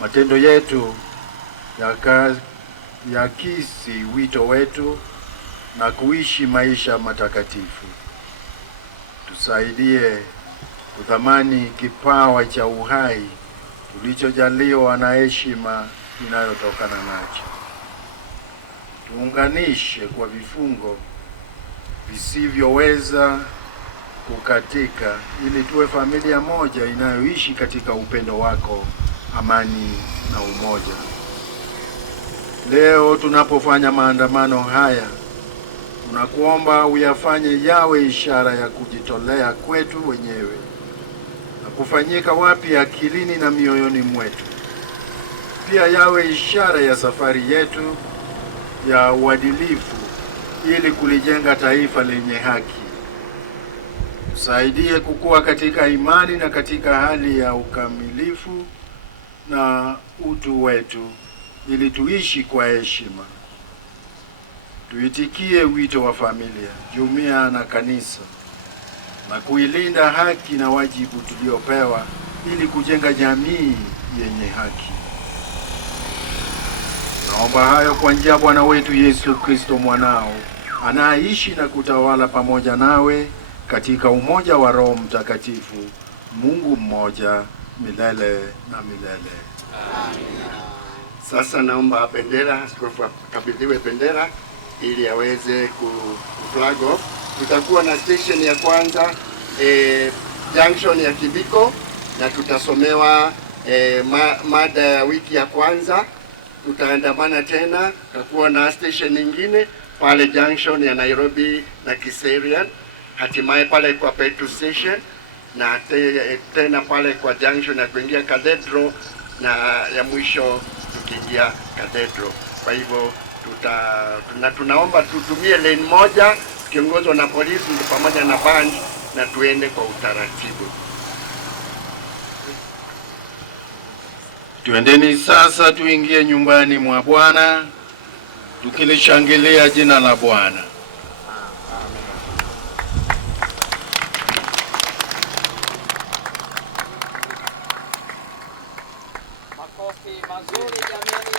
matendo yetu yakisi wito wetu na kuishi maisha matakatifu. Tusaidie kuthamani kipawa cha uhai tulichojaliwa na heshima inayotokana nacho. Tuunganishe kwa vifungo visivyoweza kukatika ili tuwe familia moja inayoishi katika upendo wako, amani na umoja. Leo tunapofanya maandamano haya, tunakuomba uyafanye yawe ishara ya kujitolea kwetu wenyewe na kufanyika wapi akilini na mioyoni mwetu. Pia yawe ishara ya safari yetu ya uadilifu ili kulijenga taifa lenye haki. Tusaidie kukua katika imani na katika hali ya ukamilifu na utu wetu ili tuishi kwa heshima. Tuitikie wito wa familia, jumuiya na kanisa na kuilinda haki na wajibu tuliopewa ili kujenga jamii yenye haki. Naomba hayo kwa njia ya Bwana wetu Yesu Kristo mwanao, anaishi na kutawala pamoja nawe katika umoja wa Roho Mtakatifu, Mungu mmoja, milele na milele. Amina. Sasa naomba bendera, askofu akabidhiwe bendera ili aweze flag off. Tutakuwa na station ya kwanza junction ya Kibiko, na tutasomewa mada ya wiki ya kwanza. Tutaandamana tena, tutakuwa na station nyingine pale junction ya Nairobi na Kiserian, hatimaye pale kwa petrol station, na tena pale kwa junction ya kuingia Cathedral, na ya mwisho tukiingia Cathedral. Kwa hivyo tunaomba tutumie lane moja kiongozwa na polisi pamoja na band, na tuende kwa utaratibu. Tuendeni sasa tuingie nyumbani mwa Bwana tukilishangilia jina la Bwana. Makofi mazuri jamani.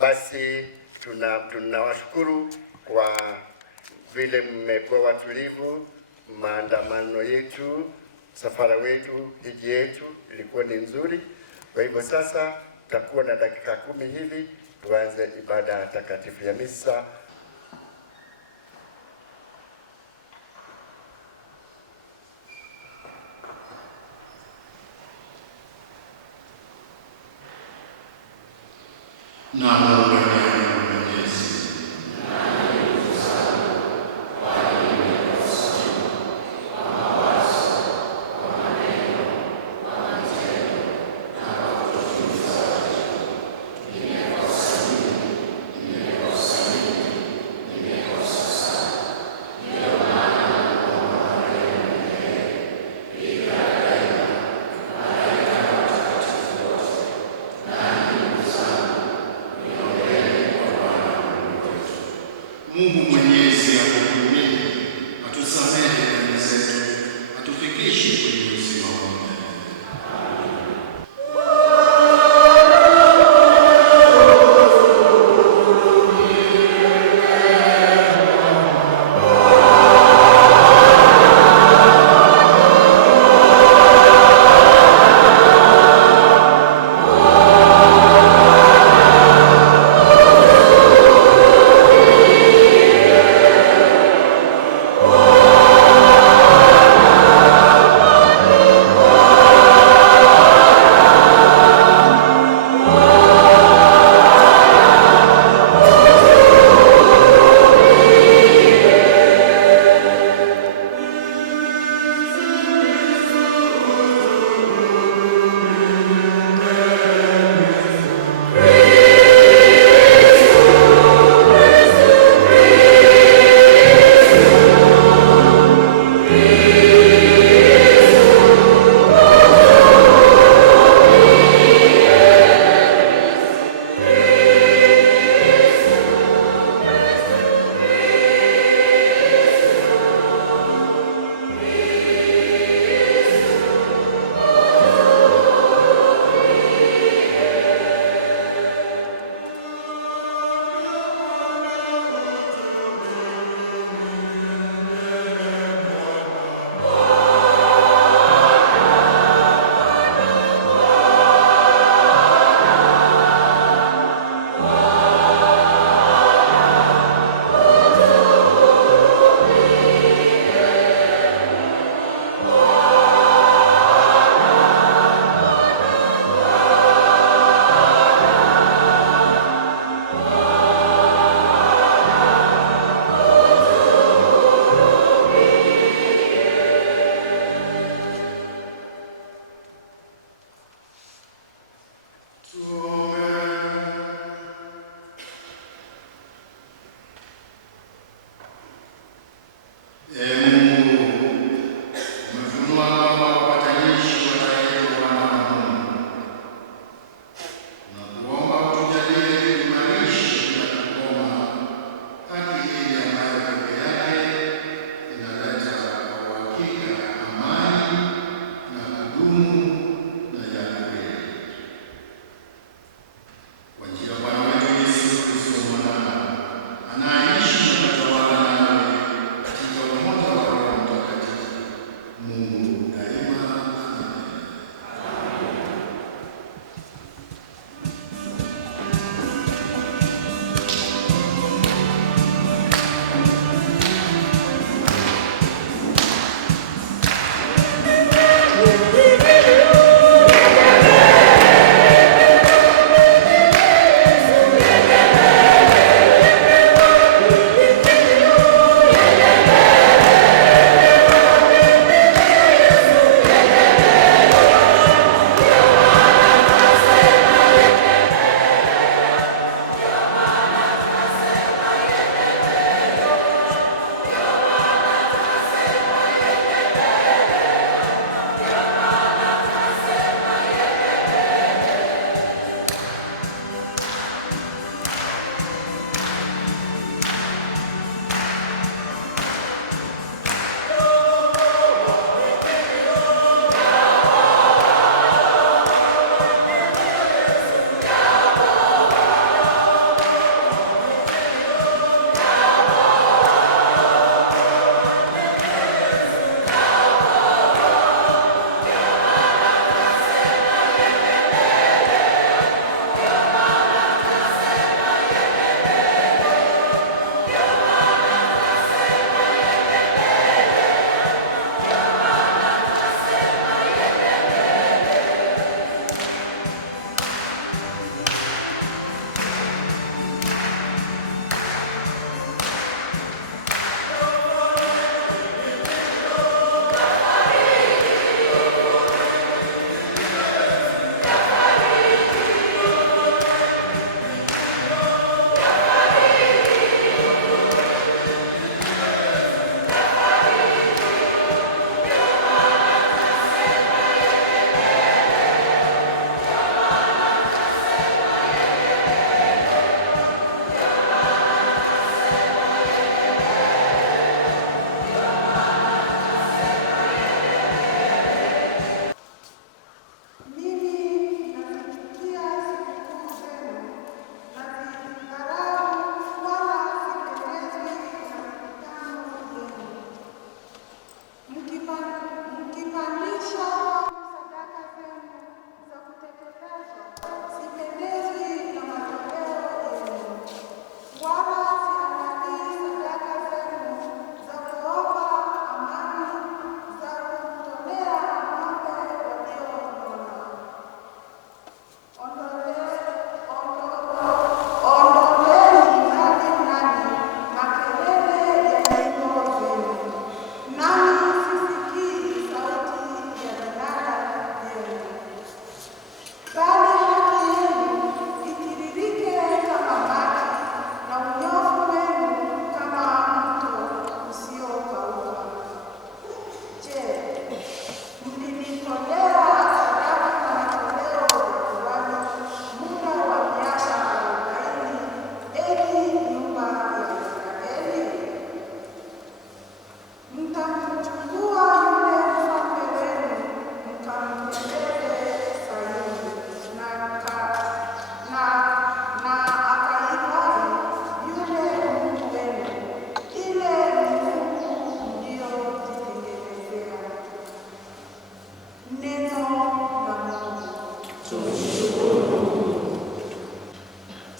Basi tunawashukuru kwa vile mmekuwa watulivu. Maandamano yetu, safara wetu, hiji yetu ilikuwa ni nzuri. Kwa hivyo sasa tutakuwa na dakika 10 hivi tuanze ibada takatifu ya misa. Mungu Mwenyezi atuhurumie, atusamehe dhambi zetu, atufikishe kwenye uzima wa milele.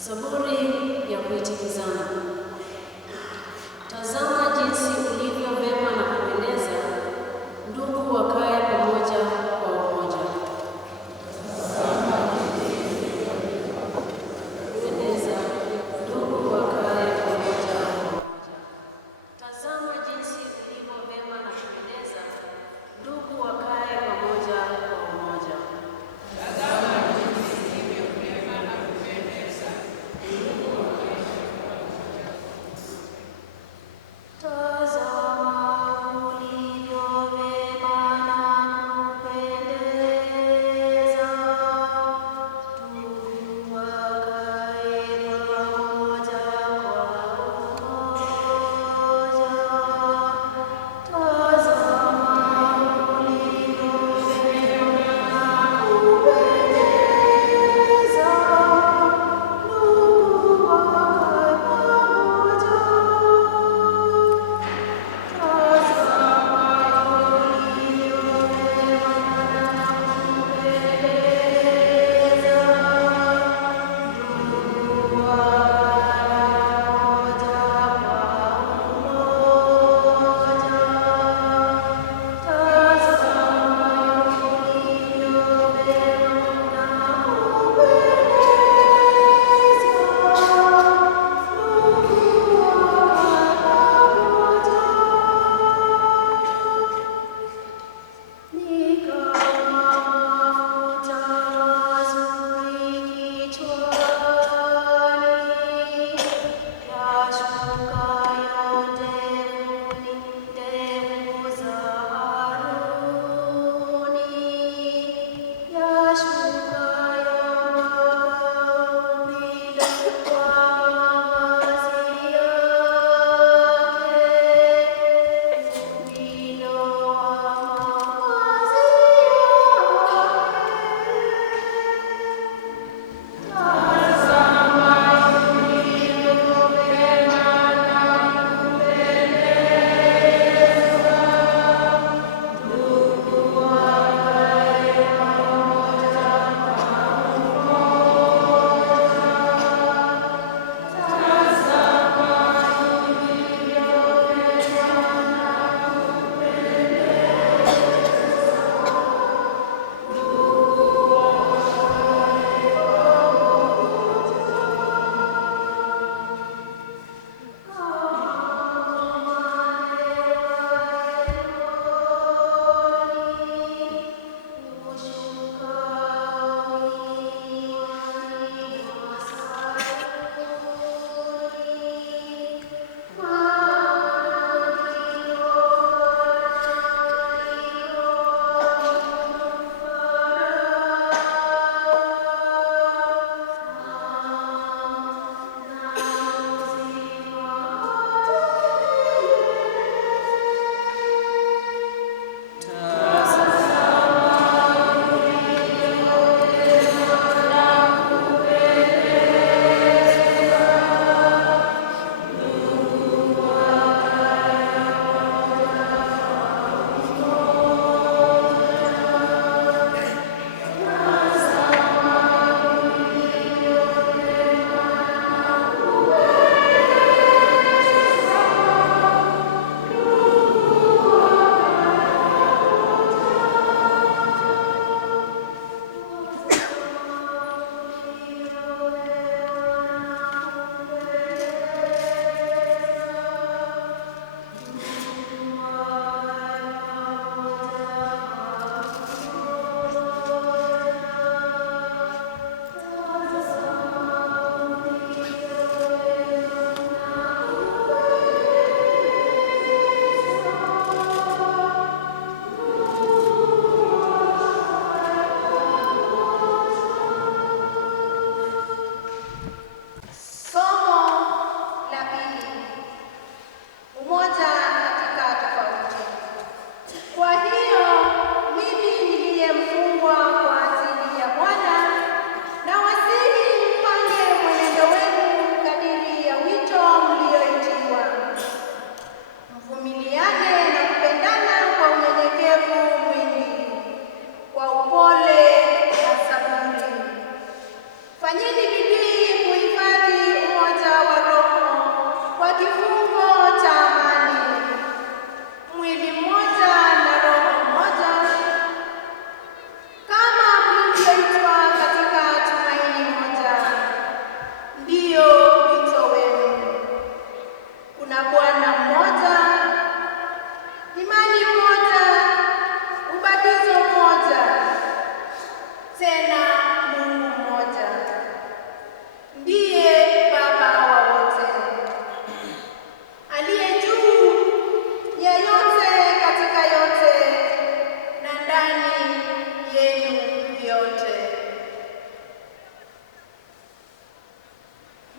Zaburi ya kuitikizana. Tazama jinsi ulivyo vema na kupendeza, ndugu wakae pamoja kwa umoja. Kupendeza, ndugu wakae pamoja kwa umoja. Tazama jinsi ulivyo vema na kupendeza, ndugu wakae pamoja kwa umoja.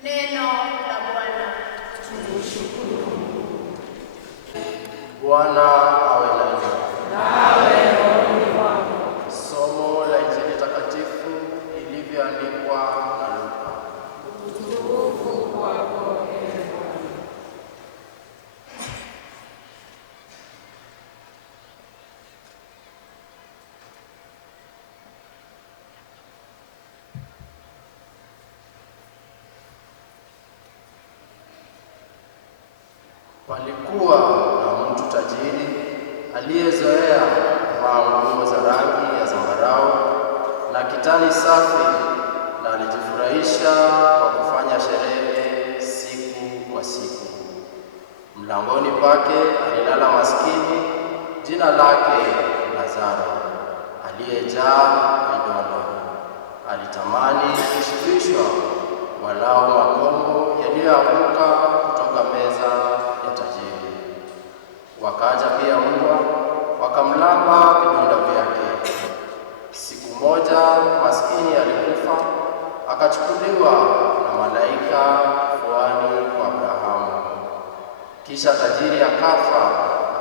Neno la Bwana. Bwana awe nanyi. Nawe rohoni mwako. Somo la Injili takatifu ilivyoandikwa na Luka. Utukufu kwako Ee Bwana. Palikuwa na mtu tajiri aliyezoea kuvaa nguo za rangi ya zambarau na kitani safi, na alijifurahisha kwa kufanya sherehe siku kwa siku. Mlangoni pake alilala maskini jina lake Lazaro, aliyejaa vidonda. Alitamani kushibishwa walao makombo yaliyoanguka kutoka meza ya tajiri. Wakaja pia mbwa wakamlamba vidonda vyake. Siku moja maskini alikufa, akachukuliwa na malaika kifuani kwa Abrahamu. Kisha tajiri akafa,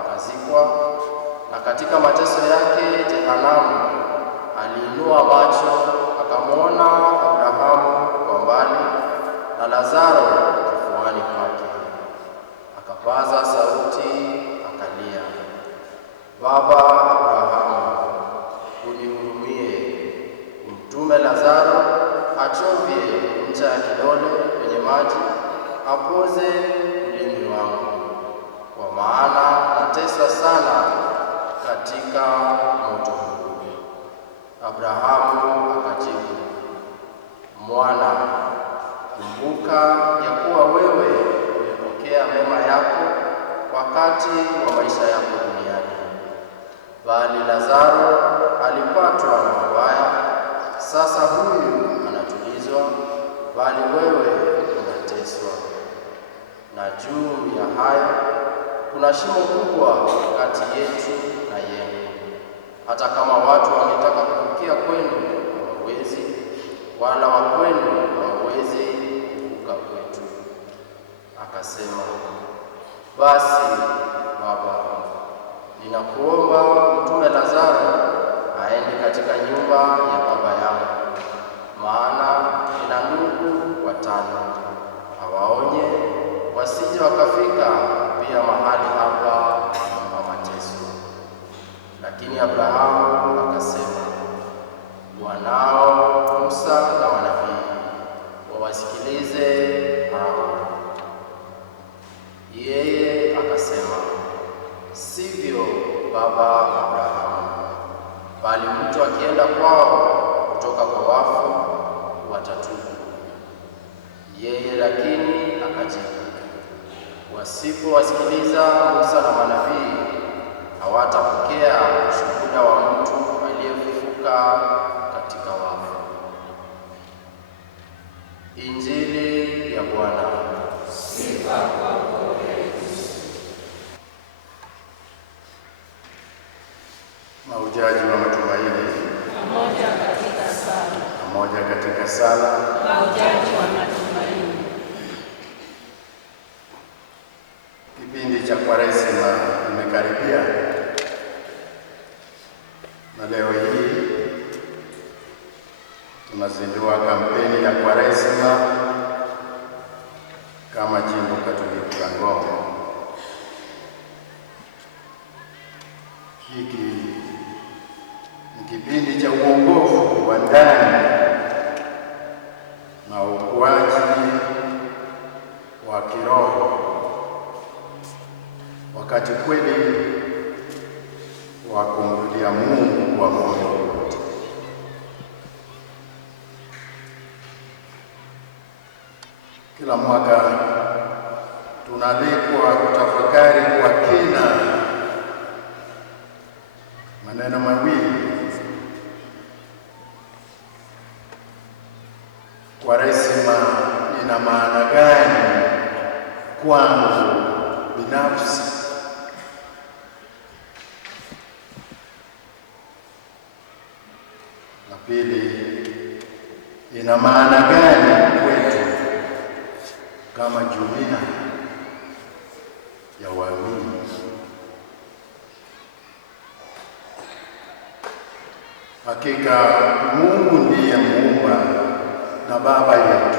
akazikwa, na katika mateso yake jehanamu aliinua macho, akamwona Abrahamu kwa mbali na Lazaro kifuani kwake. Akapaza sauti akalia, Baba Abrahamu, unihurumie, umtume Lazaro achovye ncha ya kidole kwenye maji, apoze ulimi wangu, kwa maana nateswa sana katika moto huu. Abrahamu akajibu, Mwana, kumbuka ya kuwa wewe ulipokea mema yako wakati wa maisha yako duniani, bali Lazaro alipatwa na mabaya. Sasa huyu anatulizwa, bali wewe unateswa. Na juu ya hayo kuna shimo kubwa kati yetu na yenu. Hata kama watu wangetaka kuvukia kwenu, hawawezi, wala wa kwenu hawawezi kuvuka kwetu. Akasema, basi Baba, ninakuomba mtume Lazaro aende katika nyumba ya baba yangu, maana nina ndugu 5. Awaonye wasije wakafika pia mahali hapa pa mateso. Lakini Abrahamu akasema, wanao Musa na manabii, wawasikilize hao. Yeye akasema, sivyo Baba Abrahamu, bali mtu akienda kwao kutoka kwa wafu watatubu. Yeye lakini akajibu, wasipowasikiliza Musa na manabii, hawatapokea ushuhuda wa mtu aliyefufuka katika wafu. Injili ya Bwana. Sifa kwako Ee Kristo. Maujaji wa matumaini, Pamoja katika sala. pamoja katika sala. Maujaji wa matumaini. Kipindi cha Kwaresima imekaribia, na leo hii tunazindua kampeni ya Kwaresima kama Jimbo Katoliki la Ngong. Hiki ni kipindi cha uongofu wa ndani na ukuaji wa kiroho, wakati kweli wa kumrudia Mungu kwa moyo wote. Kila mwaka tunalikwa kutafakari kwa kina maneno mawili: Kwaresima ina maana gani kwangu binafsi? La pili, ina maana gani kwetu kama jumuiya ya waamini. Hakika Mungu ndiye muumba na baba yetu.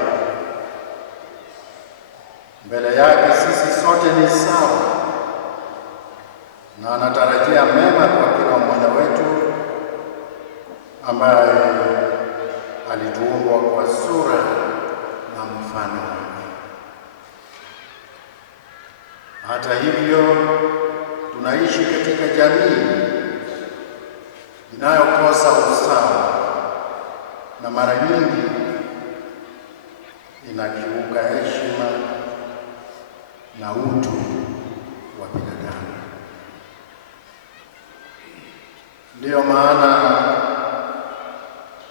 Mbele yake sisi sote ni sawa, na anatarajia mema kwa kila mmoja wetu ambaye alituumba kwa sura na mfano wake. Hata hivyo, tunaishi katika jamii inayokosa usawa na mara nyingi inakiuka heshima na utu wa binadamu. Ndiyo maana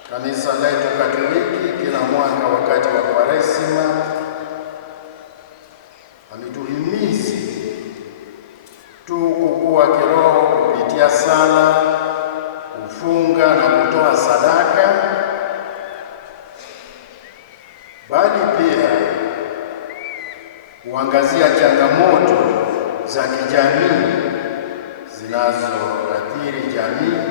kanisa letu Katoliki kila mwaka wakati wa Kwaresima alituhimizi tu kukua kiroho kupitia sala, kufunga na kutoa sadaka, bali pia kuangazia changamoto za kijamii zinazoathiri jamii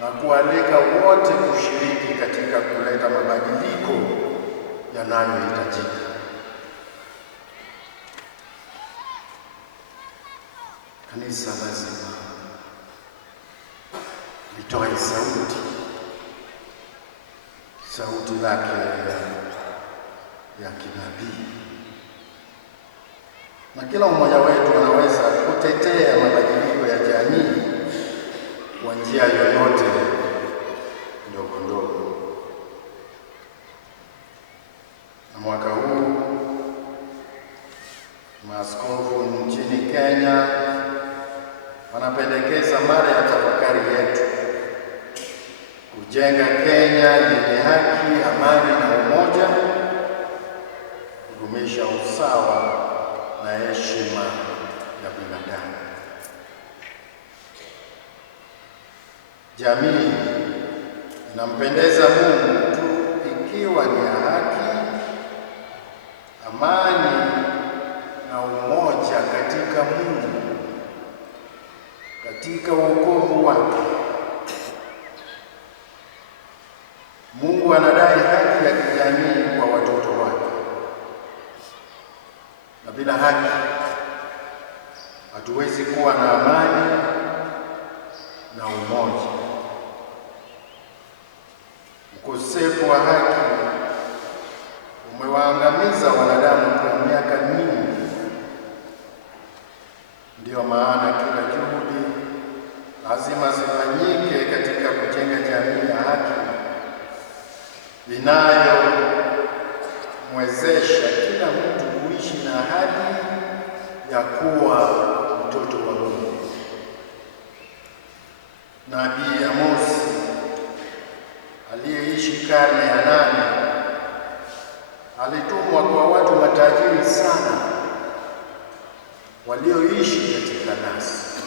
na kualika wote kushiriki katika kuleta mabadiliko yanayohitajika. Kanisa lazima litoe sauti lake ya kinabii, na kila mmoja wetu anaweza kutetea mabadiliko ya jamii kwa njia yoyote ndogo ndogo. Na mwaka huu maaskofu nchini Kenya wanapendekeza mara ya tafakari yetu kujenga Kenya yenye haki, amani na umoja, kudumisha usawa na heshima ya binadamu. Jamii inampendeza Mungu tu ikiwa ni ya haki, amani na umoja katika Mungu, katika wokovu wake. Mungu anadai haki ya kijamii kwa watoto wake, na bila haki hatuwezi kuwa na amani na umoja. Ukosefu wa haki umewaangamiza wanadamu kwa miaka mingi. Ndiyo maana kila juhudi lazima zifanyike katika kujenga jamii ya haki inayomwezesha kila mtu kuishi na ahadi ya kuwa mtoto wa Mungu. Nabii Amosi aliyeishi karne ya 8 alitumwa kwa watu matajiri sana walioishi katika nasi,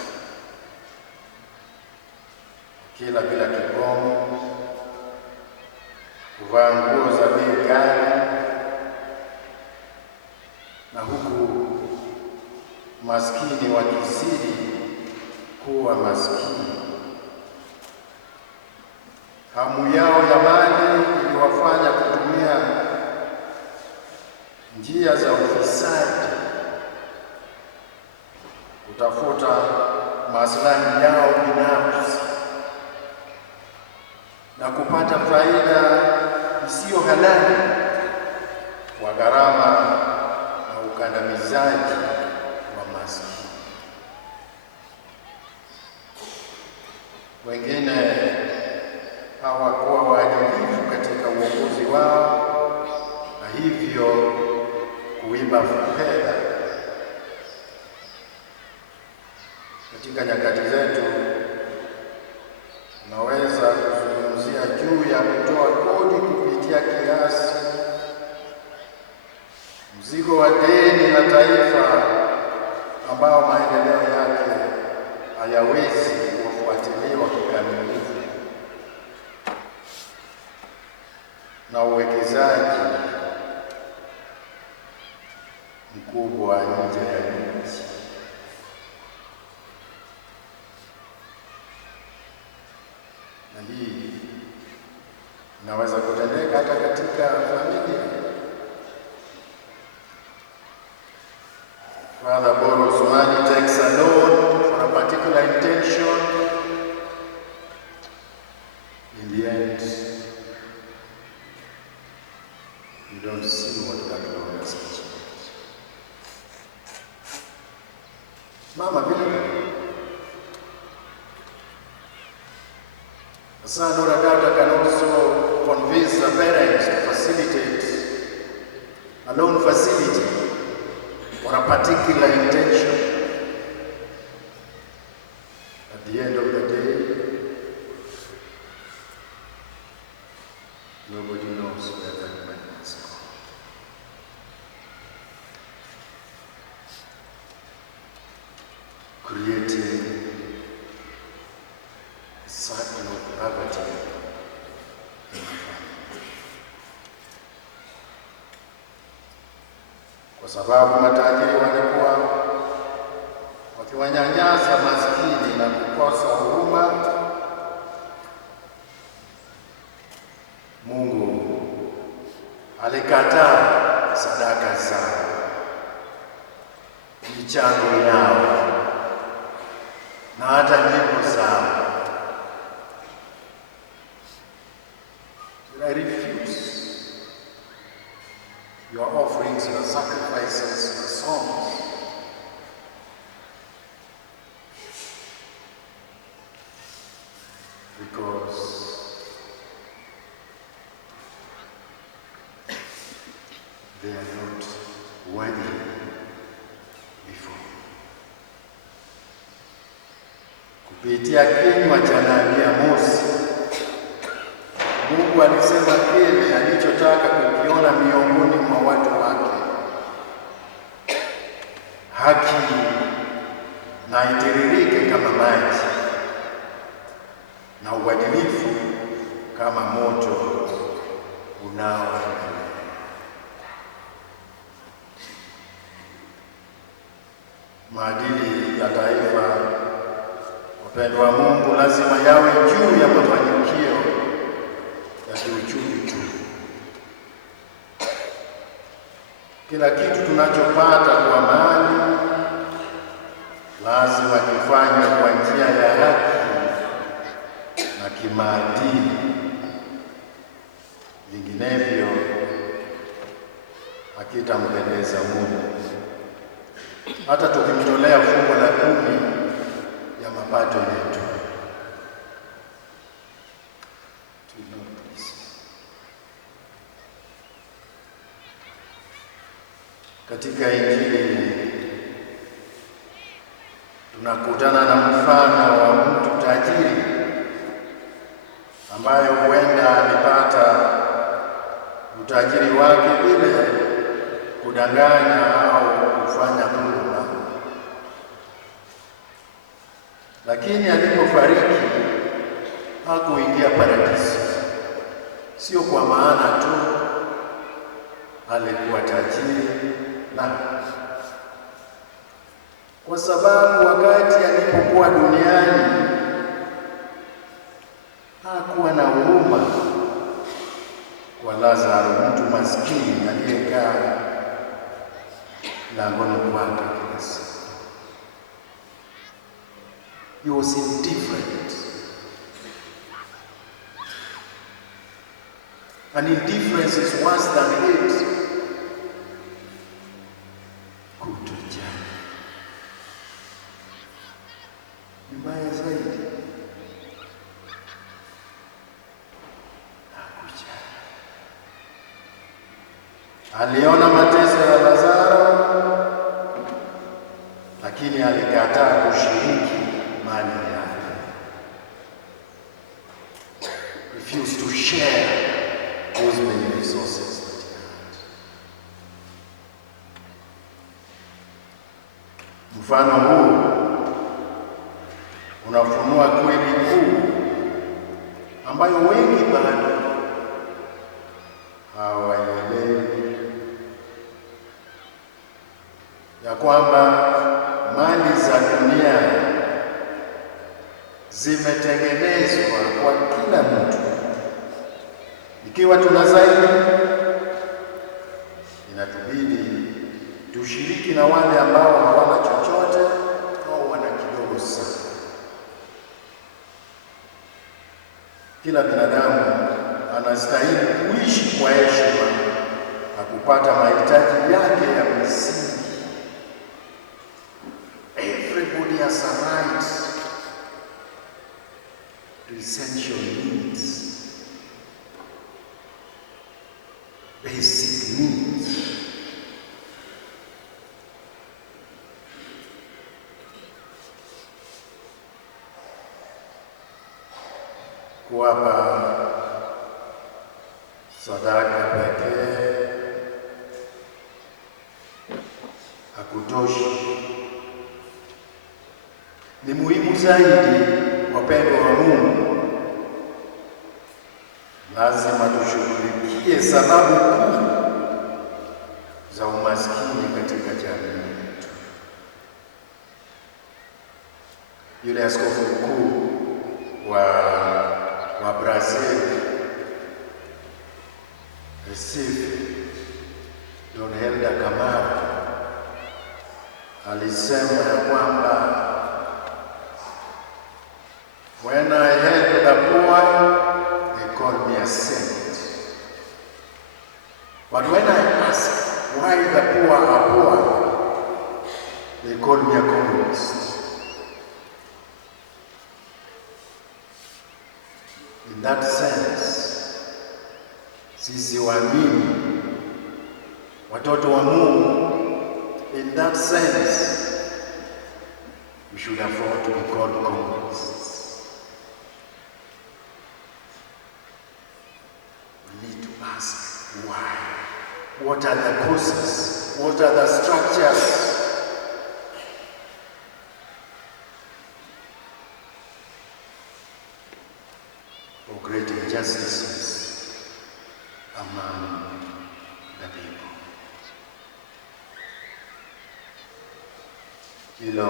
kila bila kikomo, kuvaa nguo za bei ghali, na huku maskini wakizidi kuwa maskini. Hamu yao ya mali iliwafanya kutumia njia za ufisadi kutafuta maslahi yao binafsi na kupata faida isiyo halali kwa gharama na ukandamizaji wa maskini. Wengine hawakuwa waadilifu katika uongozi wao na hivyo kuiba fedha. Katika nyakati zetu tunaweza kuzungumzia juu ya kutoa kodi kupitia kiasi, mzigo wa deni la taifa ambao maendeleo yake hayawezi kufuatiliwa kikamilifu, na uwekezaji mkubwa nje ya nchi. Na hii inaweza kutendeka hata katika familia. Father borrows money, takes a loan for a particular intention. In the end, you don't see what that loan has achieved. Mama, vile a son or a daughter can also convince the parents to facilitate a loan facility for a particular intention. At the end of the day, nobody knows where that money has gone. Creating a cycle of poverty in the family. Kwa sababu matajiri walikuwa wakiwanyanyasa maskini na kukosa huruma, Mungu alikataa sadaka zao, michango yao na hata nyimbo zao. I refuse your offerings, your sacrifices, your songs. Because they are not worthy before. Kupitia kinywa cha nabii Amosi, Mungu alisema kile alichotaka kukiona miongoni mwa watu wake: haki na itiririke kama maji, na uadilifu kama moto unaoendelea. Maadili ya taifa, wapendwa wa Mungu, lazima yawe juu ya mafanikio ya kiuchumi tu. Kila kitu tunachopata kwa mali lazima kifanywe kwa njia ya haki na kimaadili, vinginevyo hakitampendeza Mungu. Hata tukimtolea fungu la 10 ya mapato yetu, katika Injili tunakutana na mfano wa mtu tajiri ambaye huenda alipata utajiri wake bila kudanganya au kufanya dhuluma, lakini alipofariki hakuingia paradiso. Sio kwa maana tu alikuwa tajiri, na kwa sababu wakati alipokuwa duniani hakuwa na huruma kwa Lazaro, mtu maskini aliyekaa langoni kwake kila siku. He was indifferent. And indifference is worse than hate. Kutojali ni mbaya zaidi. Hakujali. Aliona mateso ya Lazaro, lakini alikataa kushiriki mali yake. Refused to share those many resources that he had. Mfano huu unafunua kweli kuu ambayo wengi bado hawaielewi ya kwamba mali za dunia zimetengenezwa kwa kila mtu. Ikiwa tuna zaidi, inatubidi tushiriki na wale ambao hawana chochote au wana kidogo sana. Kila binadamu anastahili kuishi kwa heshima na kupata mahitaji yake ya msingi. Everybody has a right to essential needs, basic needs. Kuwapa sadaka pekee hakutoshi. Ni muhimu zaidi, wapendwa wa Mungu, lazima tushughulikie sababu kuu za umaskini katika jamii yetu. Yule askofu mkuu wa Brazil, Recife, Don Helder Camargo, alisema ya kwamba when I help the poor, they call me a saint. But when I ask why the poor are poor, they call me a communist. In that sense, sisi waamini, watoto wa Mungu, in that sense, we should afford to be called communists. We need to ask why. What are the causes? What are the structures? For great injustices among the people. Hilo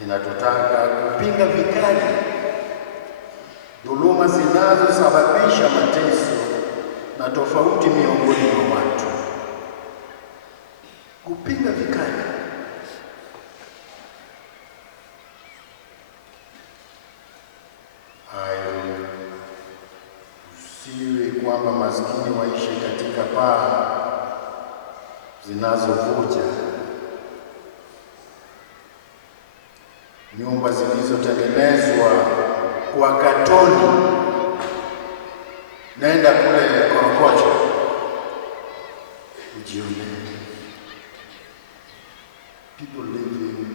linatutaka kupinga vikali dhuluma zinazosababisha mateso na tofauti miongoni mwa watu. Kupinga vikali. Usiwe kwamba maskini waishi katika paa zinazovuja, nyumba zilizotengenezwa kwa katoni. Nenda kule Korokocho ujione, people living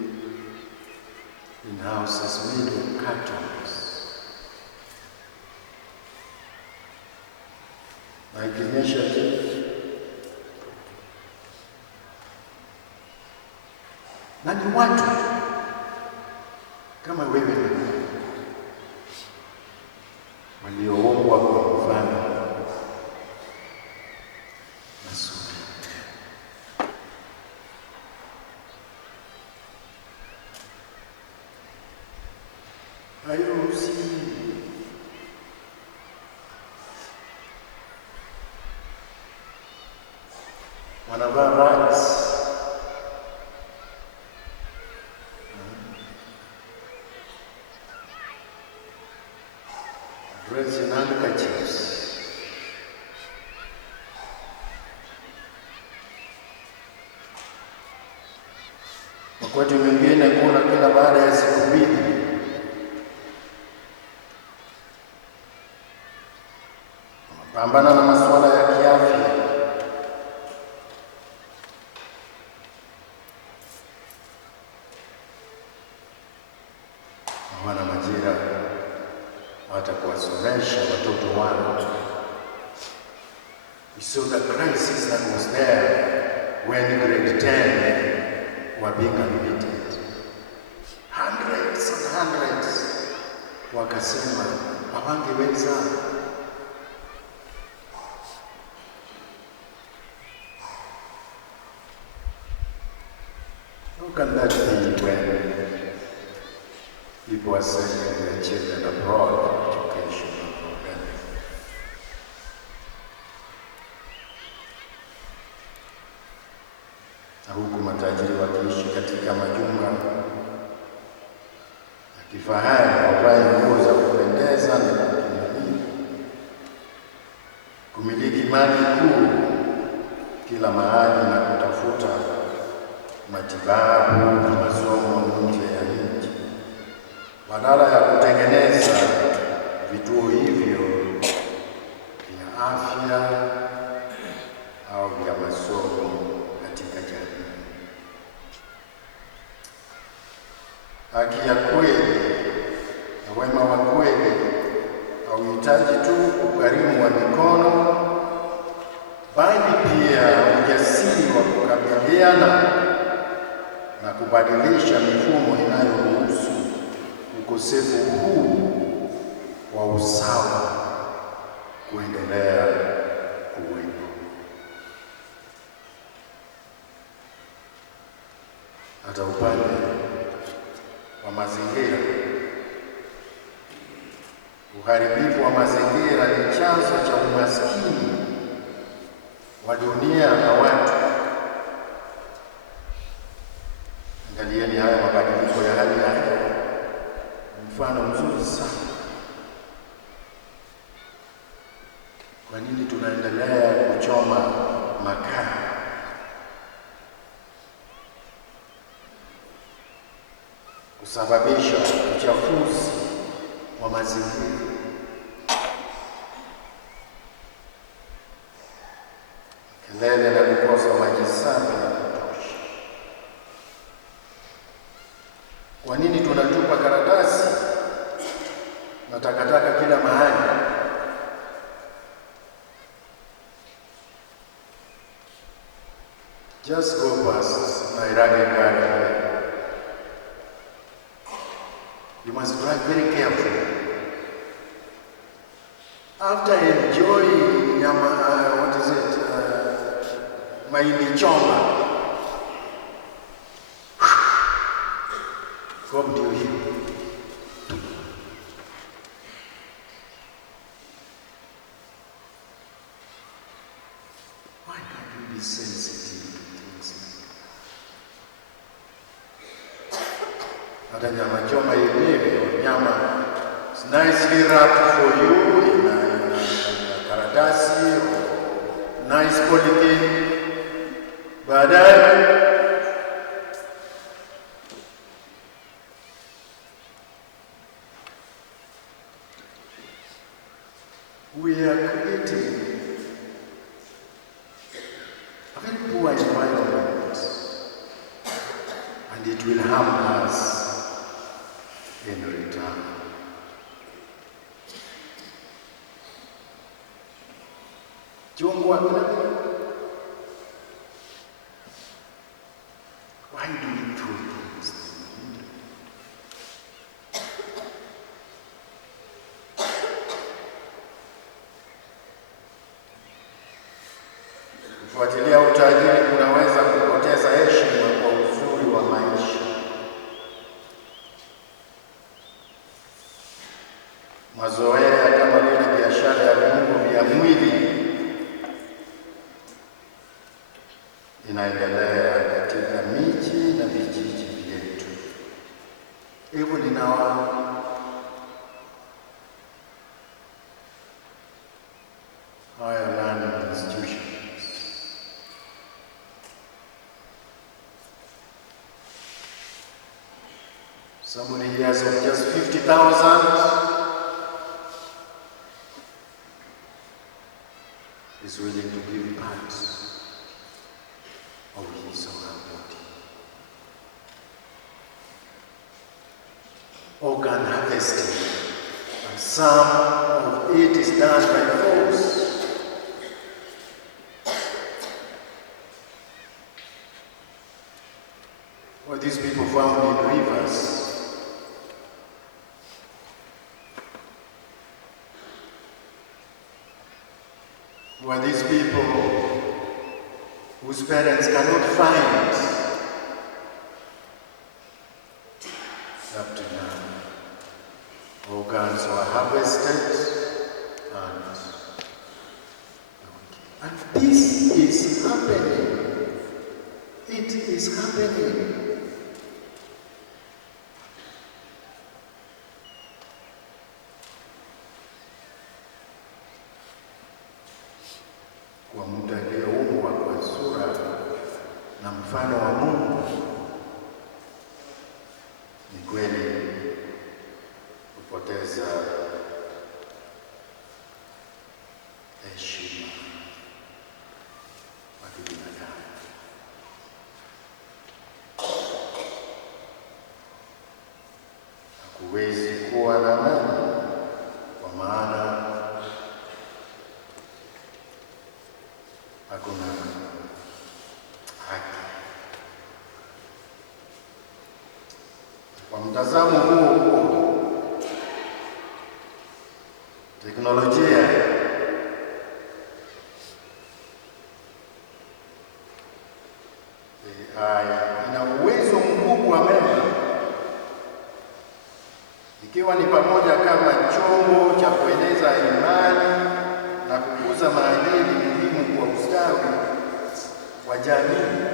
in houses made of cartons. Na ikinyesha tu, na ni watu kama wewe na mimi walioumbwa kwa mfano na sura. Hairuhusiwi wanavaa rags, dress in handkerchiefs. Wakati mwingine kuna kila baada ya siku mbili pambana na masuala ya kiafya. Hawana majira hata kuwasomesha watoto wao. We saw the crisis that was there when grade 10 were being admitted. Hundreds and hundreds. Wakasema hawangeweza. can that be when people are sending their children abroad for education and for benefit? Na huku matajiri wakiishi katika majumba ya kifahari, wavae nguo za kupendeza na kumiliki mali kuu kila mahali na kutafuta matibabu na masomo nje ya nchi, badala ya kutengeneza vituo hivyo vya afya au vya masomo katika jamii. Haki ya kweli na wema wa kweli hauhitaji tu ukarimu wa mikono, bali pia ujasiri wa kukabiliana na kubadilisha mifumo inayoruhusu ukosefu huu wa usawa kuendelea kuwepo. Hata upande wa mazingira, uharibifu wa mazingira ni chanzo cha umaskini wa dunia na watu. Angalieni haya mabadiliko ya hali ya hewa, mfano mzuri sana. Kwa nini tunaendelea kuchoma makaa? Kusababisha uchafuzi wa mazingira. Kelele na kukosa maji safi ya kutosha. Kwa nini tunatupa karatasi na takataka kila mahali? Just go past Nairobi Garden. You must drive very carefully. After enjoying mahindi choma, come to you. Why can't you be sensitive to things like that? Hata nyama choma yenyewe, nyama is nicely wrapped for you in karatasi, nice polythene. Baadaye we are creating a very poor environment, and it will harm us in return. Why do you throw things? Kufuatilia utajiri kunaweza kupoteza heshima kwa uzuri wa maisha. Mazoea kama vile biashara ya viungo vya mwili inaendelea katika miji na vijiji vyetu. Even in our higher learning institutions. Somebody here has just 50,000 is willing to give part of his or her body. Organ harvesting, and some of it is done by force. Were these people found in rivers? Were these people whose parents cannot find This is happening. Kwa mtu aliyeumbwa kwa sura na mfano wa Mungu, ni kweli kupoteza heshima wa kibinadamu. Hakuwezi kuwa na amani, kwa maana hakuna haki. Kwa mtazamo huo, teknolojia ina uwezo mkubwa mema, ikiwa ni pamoja kama chombo cha kueneza imani na kukuza maadili muhimu kwa ustawi wa jamii.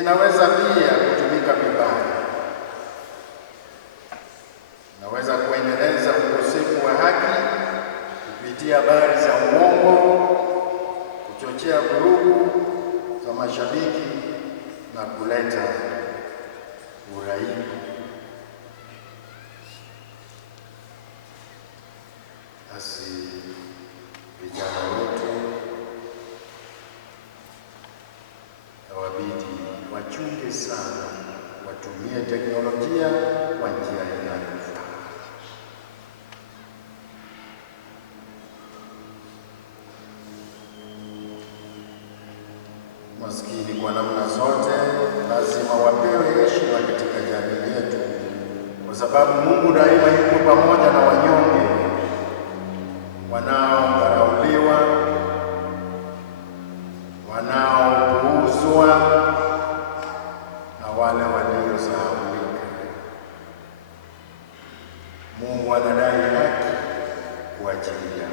Inaweza pia kutumika vibaya. Inaweza kuendeleza ukosefu wa haki kupitia habari za uongo, kuchochea vurugu za mashabiki na kuleta uraibu. Basi vijana wetu hawabidi wachunge sana, watumie teknolojia kwa njia inayofaa. Maskini kwa namna zote lazima wapewe heshima katika jamii yetu, kwa sababu Mungu daima yuko pamoja na wanyonge, wanaodharauliwa, wanaopuuzwa na wale waliosahaulika. Mungu anadai haki kuachilia.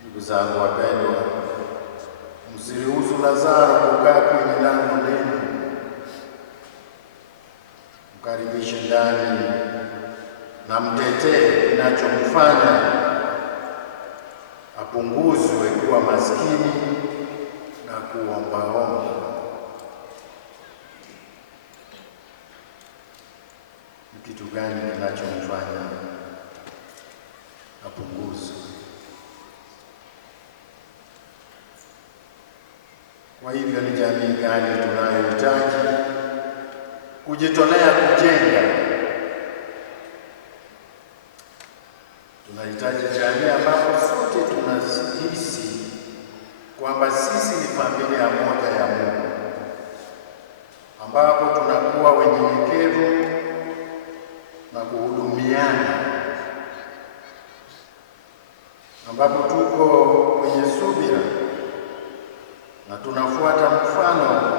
Ndugu zangu wapendwa, msiruhusu Lazaro kukaa kwenye lango lenu. Mkaribishe ndani na mtetee kinachomfanya apunguzwe kuwa maskini na kuombaomba. Ni kitu gani kinachomfanya apunguzwe? Kwa hivyo ni jamii gani tunayohitaji kujitolea kujenga? Tunahitaji jamii ambapo sote tunahisi kwamba sisi ni familia moja ya Mungu, ambapo tunakuwa wenyenyekevu na kuhudumiana, ambapo tuko kwenye subira na tunafuata mfano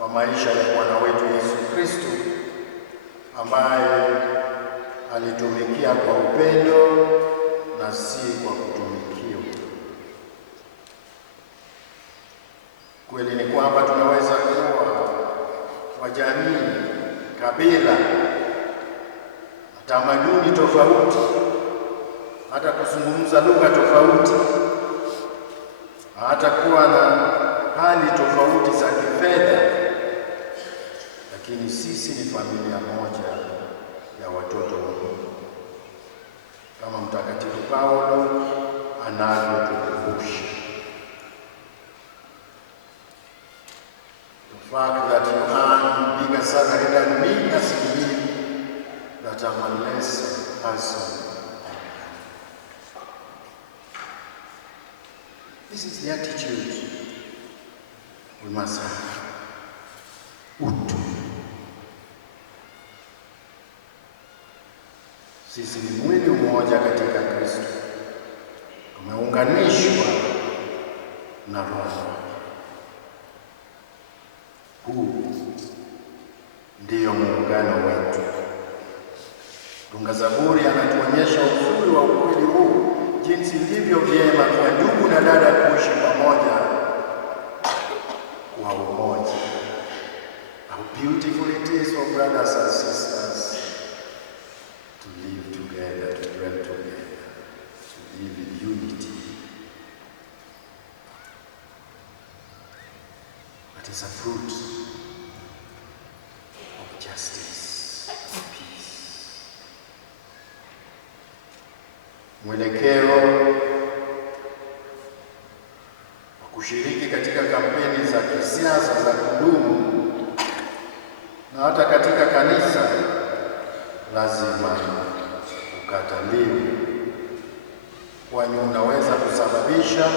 wa maisha ya Bwana wetu Yesu Kristo, ambaye alitumikia kwa upendo na si kwa kutumikiwa. Kweli ni kwamba tunaweza kuwa wa jamii, kabila, tamaduni tofauti, hata kuzungumza lugha tofauti, hata kuwa na hali tofauti za kifedha, lakini sisi ni familia moja ya watoto wa Mungu, kama Mtakatifu Paulo anavyotukumbusha. The fact that you earn bigger salary than me doesn't mean that I'm a less person. This is the attitude we must have. Utu. Sisi ni mwili mmoja katika Kristo, tumeunganishwa na Roho. Huu ndiyo muungano wetu. Tunga Zaburi anatuonyesha uzuri wa ukweli huu jinsi ilivyo vyema kwa ndugu na dada kuishi pamoja kwa umoja. How beautiful it is for brothers and sisters to live together, to dwell together, to live in unity. That is a fruit of justice and peace. Mwelekeo wa kushiriki katika kampeni za kisiasa za kudumu na hata katika kanisa lazima ukataliwe, kwani unaweza kusababisha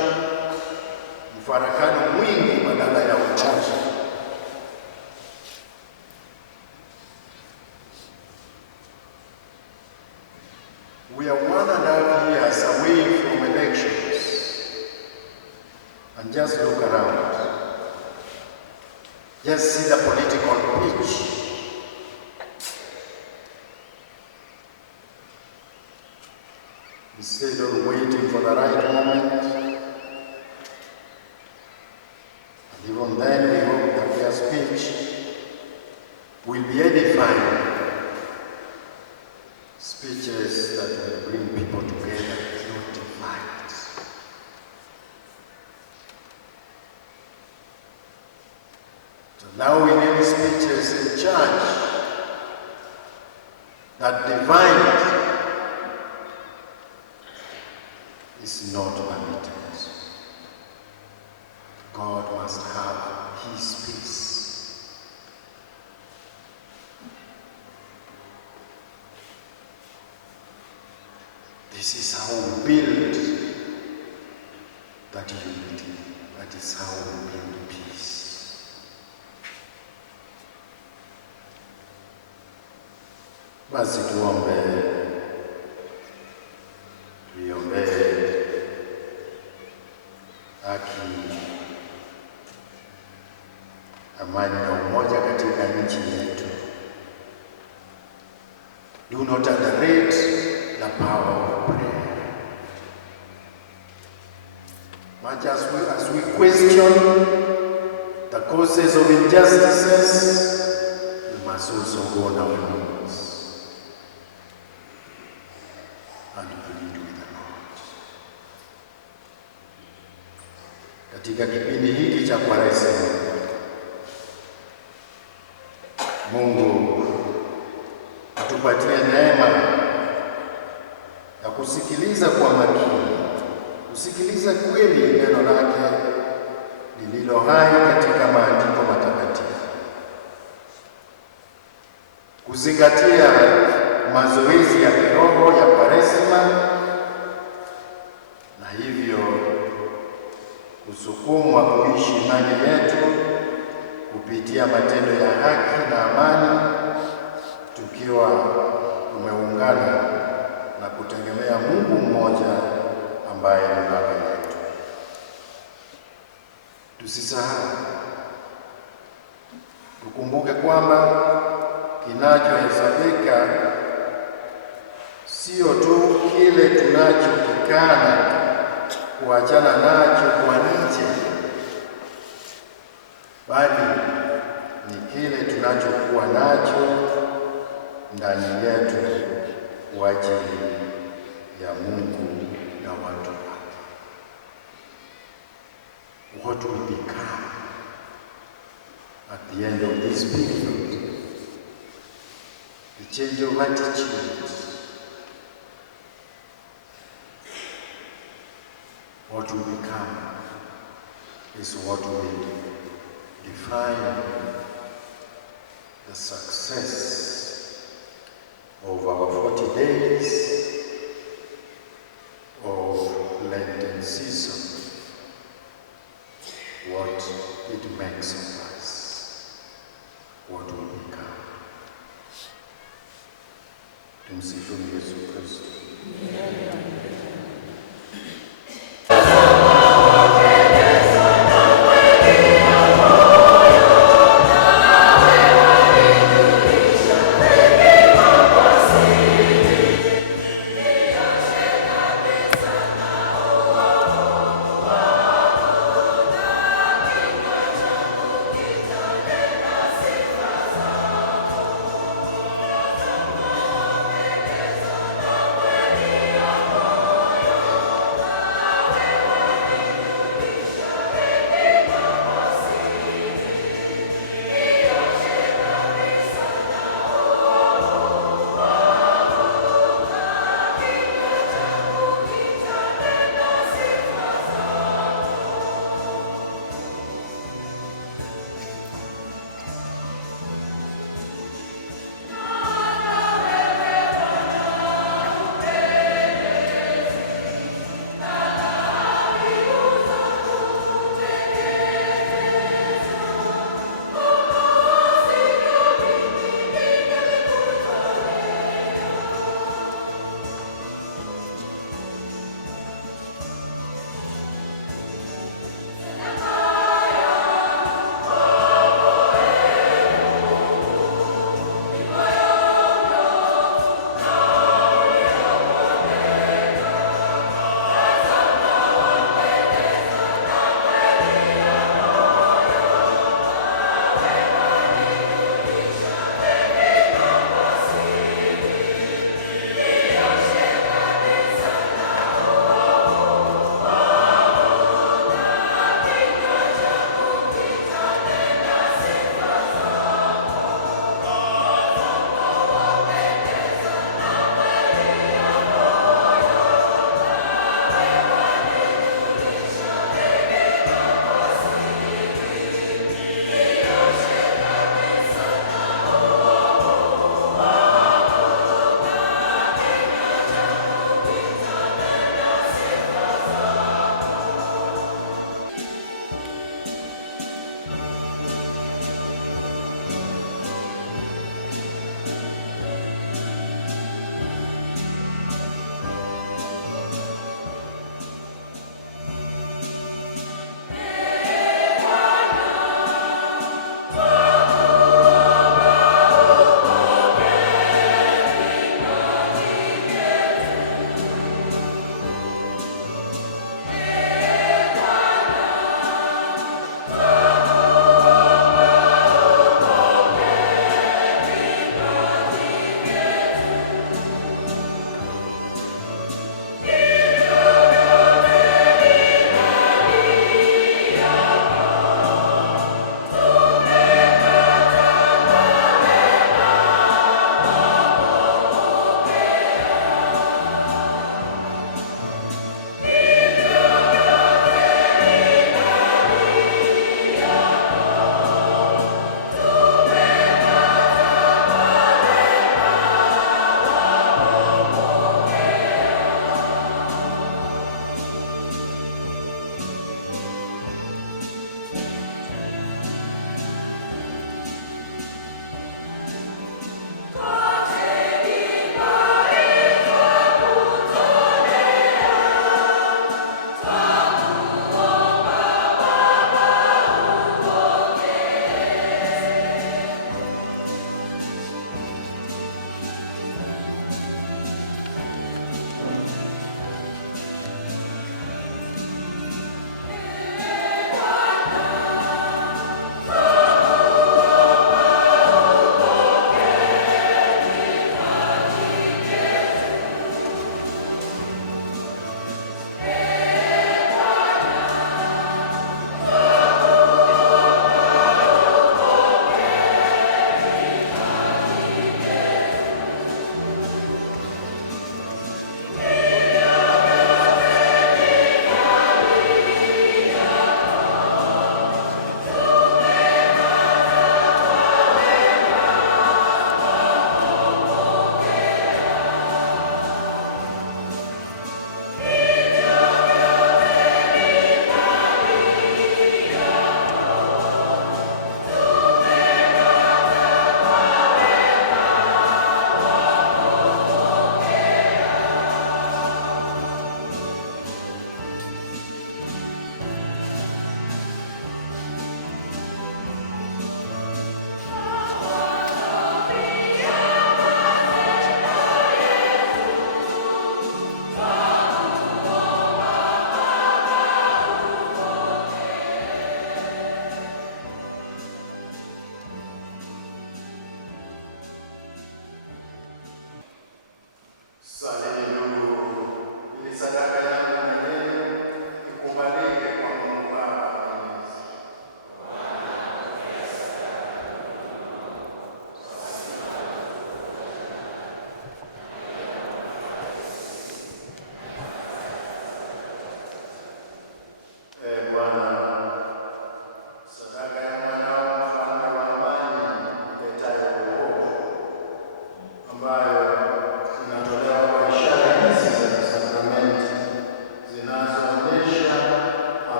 mfarakano mwingi badala ya umoja. We are 1.5 years away from elections, and just look around. Just see the political pitch. Instead of waiting for the right moment, and even then we hope that their speech will be edifying. Speeches that will bring people together, not divide. So now we need speeches in church that divide is not permitted. God must have His peace. This is how we build that unity. That is how we build peace. Basi tuombe, tuiombee haki, amani na umoja katika nchi yetu. Do not underrate the power of prayer. Much as we question the causes of injustices, we must also go on our knees and plead with the Lord. Katika kipindi hiki cha Kwaresima, Mungu atupatie neema ya kusikiliza kwa makini, kusikiliza kweli neno lake lililo hai katika maandiko matakatifu, kuzingatia mazoezi ya kiroho ya Kwaresima na hivyo kusukumwa kuishi imani yetu kupitia matendo ya haki na amani, tukiwa tumeungana na kutegemea Mungu mmoja ambaye ni Baba yetu. Tusisahau, tukumbuke kwamba kinachohesabika sio tu kile tunachokikana kuachana nacho kwa nje, bali ni kile tunachokuwa nacho ndani yetu kwa ajili ya Mungu na watu wake. What will become at the end of this period? The change of attitude. What will become is what will define the success of our 40 days of Lenten season. What it makes of us, what will become. Tumsifu Yesu Kristo.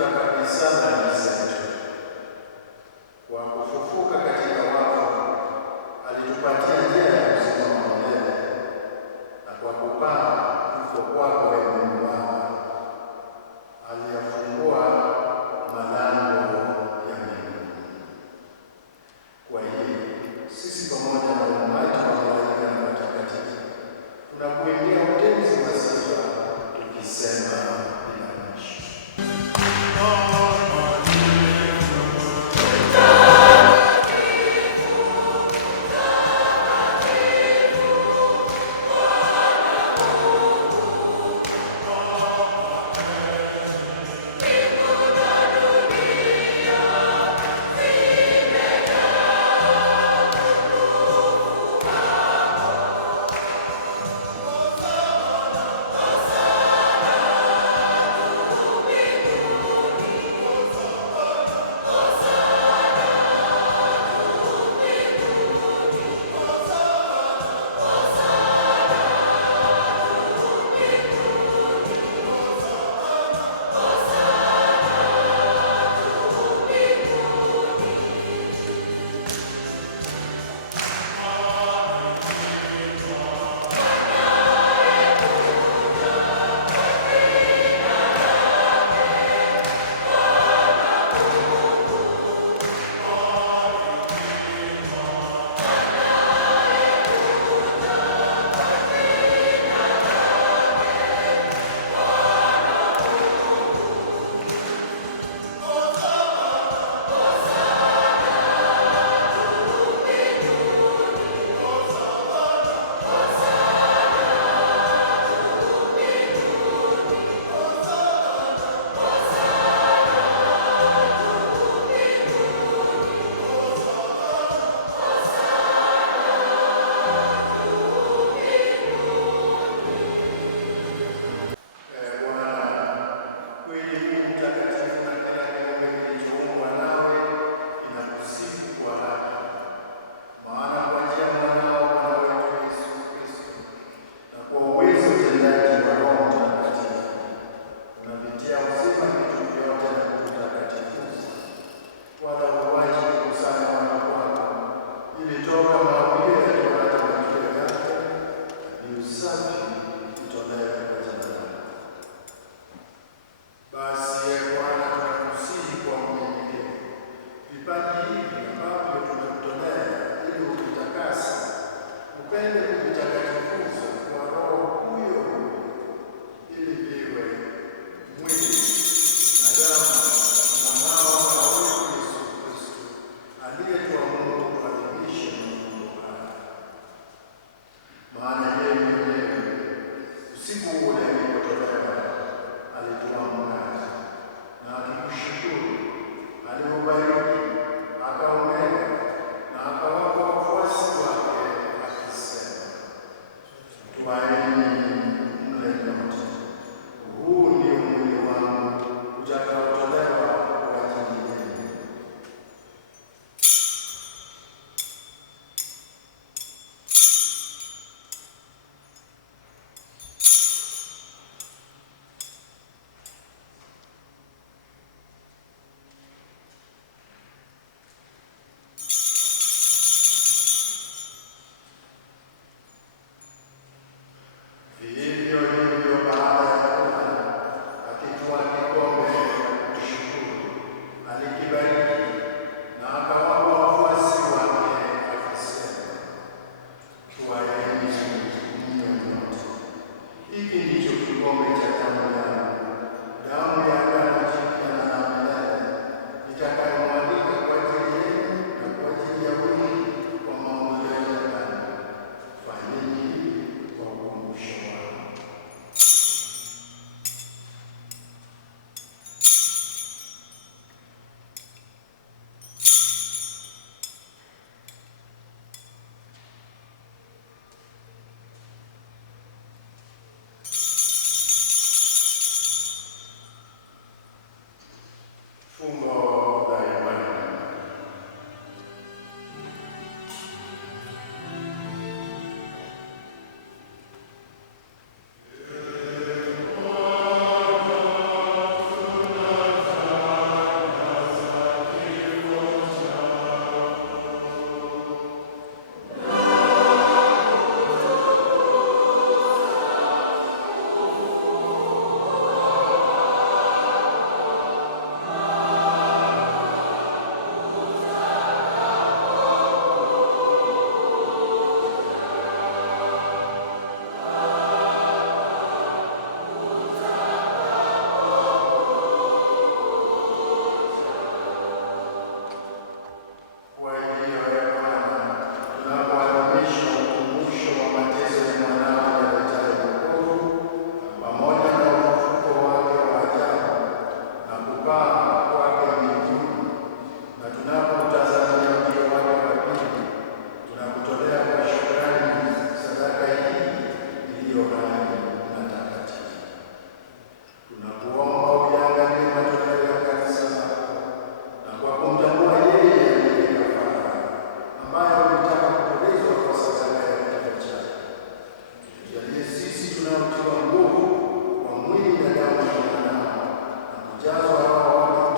kuzifuta kabisa dhambi zetu. Kwa kufufuka katika wafu alitupatia njia ya uzima wa milele, na kwa kupaa kufa kwako wewe Mungu wangu aliyafungua malango ya mbinguni. Kwa hiyo sisi pamoja na umati wa malaika na watakatifu tunakuimbia utenzi wa sifa tukisema bila mwisho. Huu ndio mwili wangu utakaotolewa kupaa kwake mbinguni, na tunapotazamia ujio wake wa pili, tunakutolea kwa shukrani sadaka hii iliyo hai na takatifu. Tunakuomba uyaangalie matoleo ya kanisa lako, na kwa kumtambua yeye aliye kafara, ambaye ulitaka kupotezwa kwa sadaka ya kifo chake, tujalie sisi tunaotiwa nguvu kwa mwili na damu ya mwanao na kujazwa Roho wake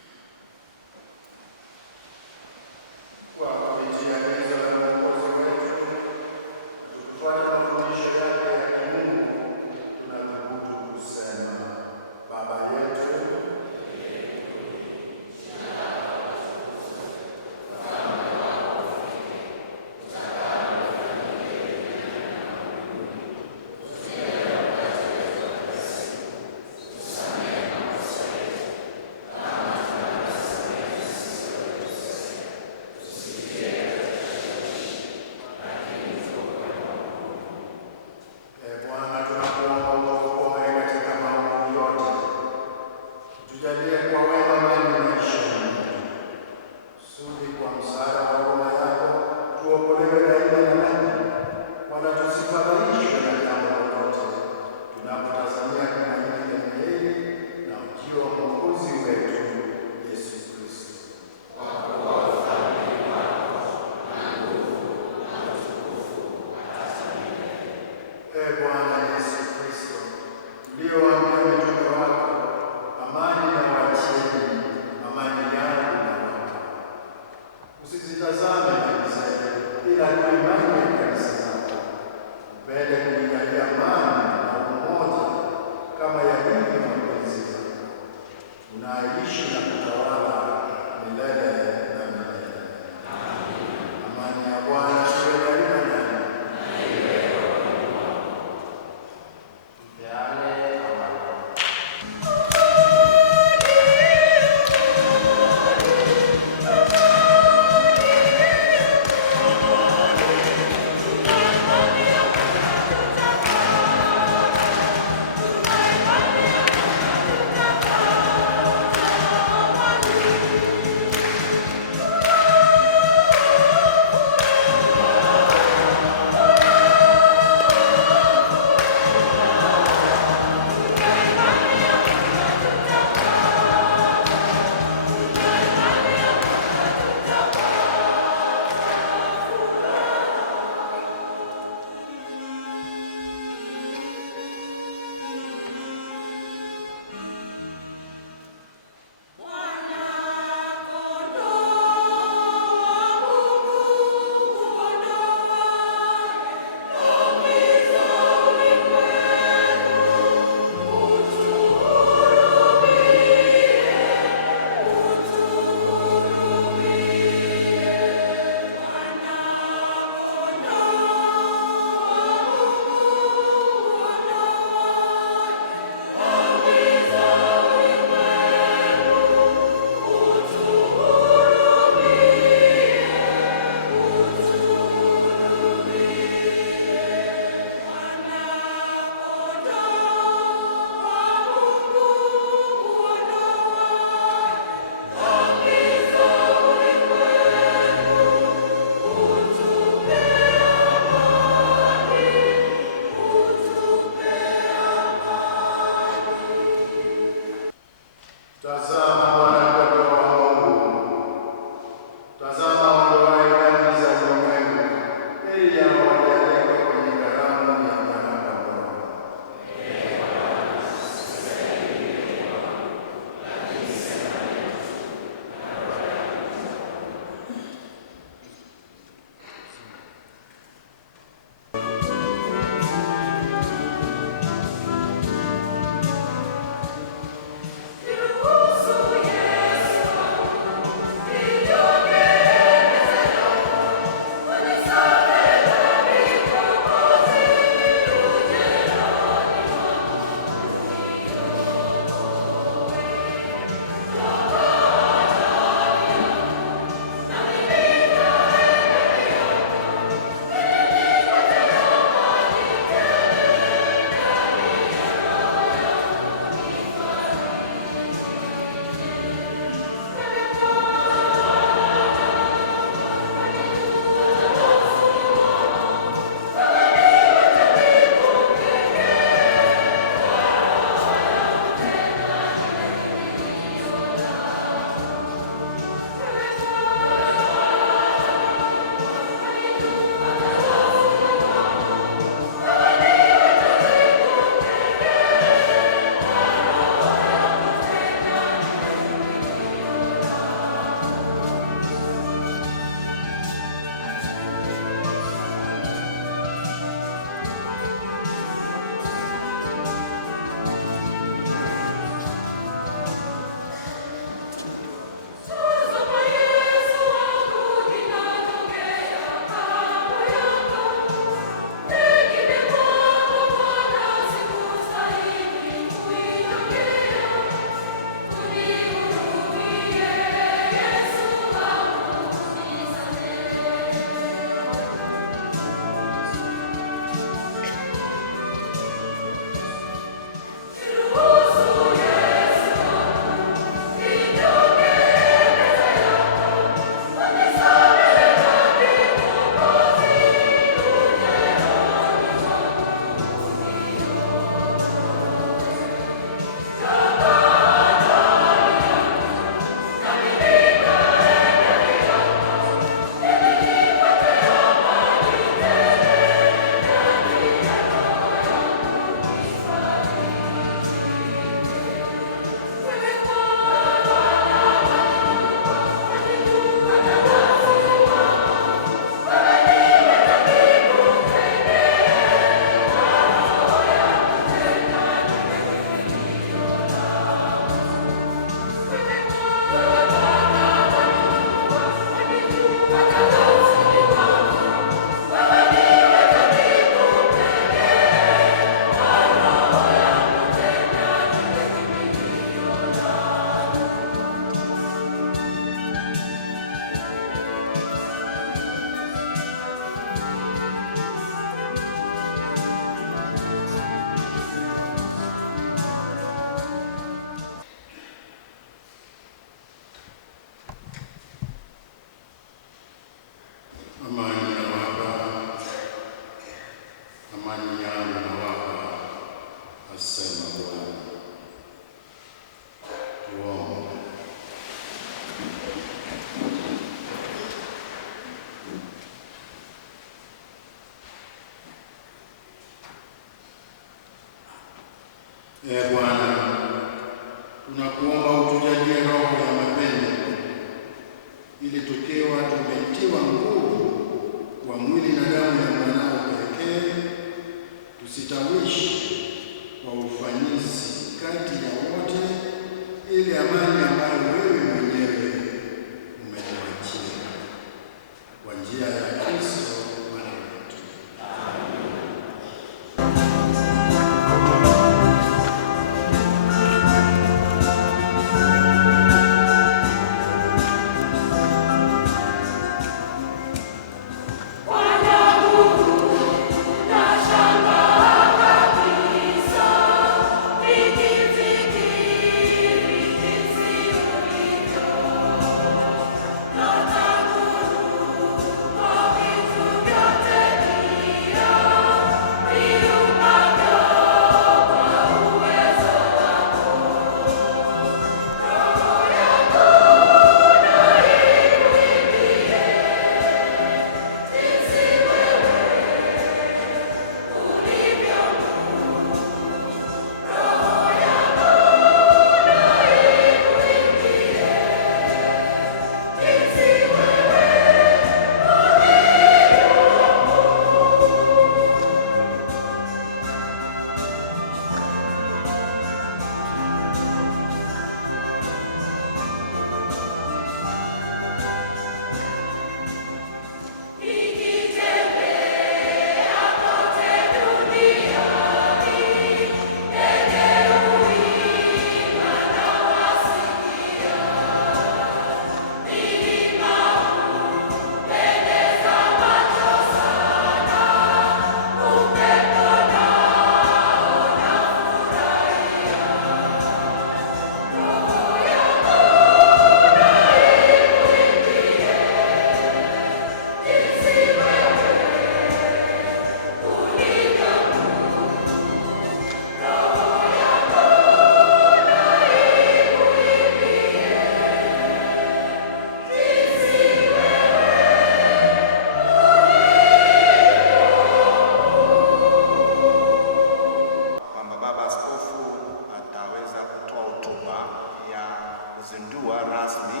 rasmi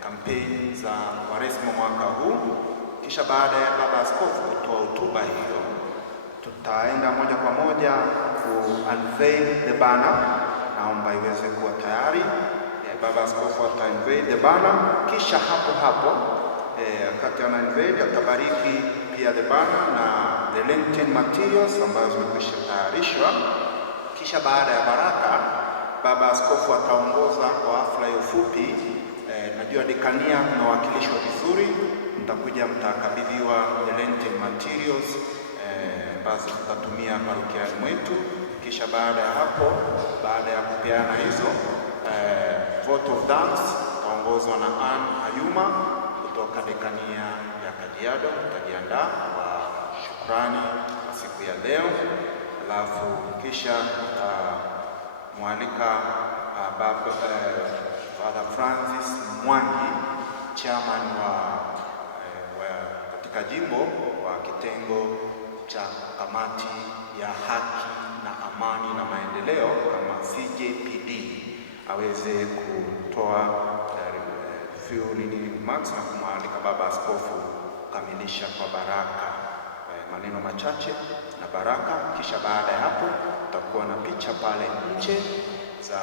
kampeni za Kwaresma mwaka huu. Kisha baada ya Baba Askofu kutoa hotuba hiyo, tutaenda moja kwa moja ku unveil the banner. Naomba iweze kuwa tayari. Baba Askofu ata unveil the banner, kisha hapo wakati ana unveil atabariki pia the banner na the Lenten materials ambazo zimekwisha tayarishwa. Kisha baada ya baraka, Baba Askofu ataongoza kwa hafla ya ufupi. Najua dekania tunawakilishwa vizuri, mtakuja mtakabidhiwa the Lenten materials ambazo tutatumia parokiani mwetu. Kisha baada ya hapo, baada ya kupeana hizo vote of thanks taongozwa na Ann Ayuma kutoka dekania ya Kajiado. Tutajiandaa kwa shukrani kwa siku ya leo, alafu kisha tutamwalika Father Francis Mwangi, chairman wa katika jimbo wa kitengo cha kamati ya haki na amani na maendeleo kama CJPD, aweze kutoa few remarks na kumwalika Baba Askofu kukamilisha kwa baraka, maneno machache na baraka. Kisha baada ya hapo tutakuwa na picha pale nje za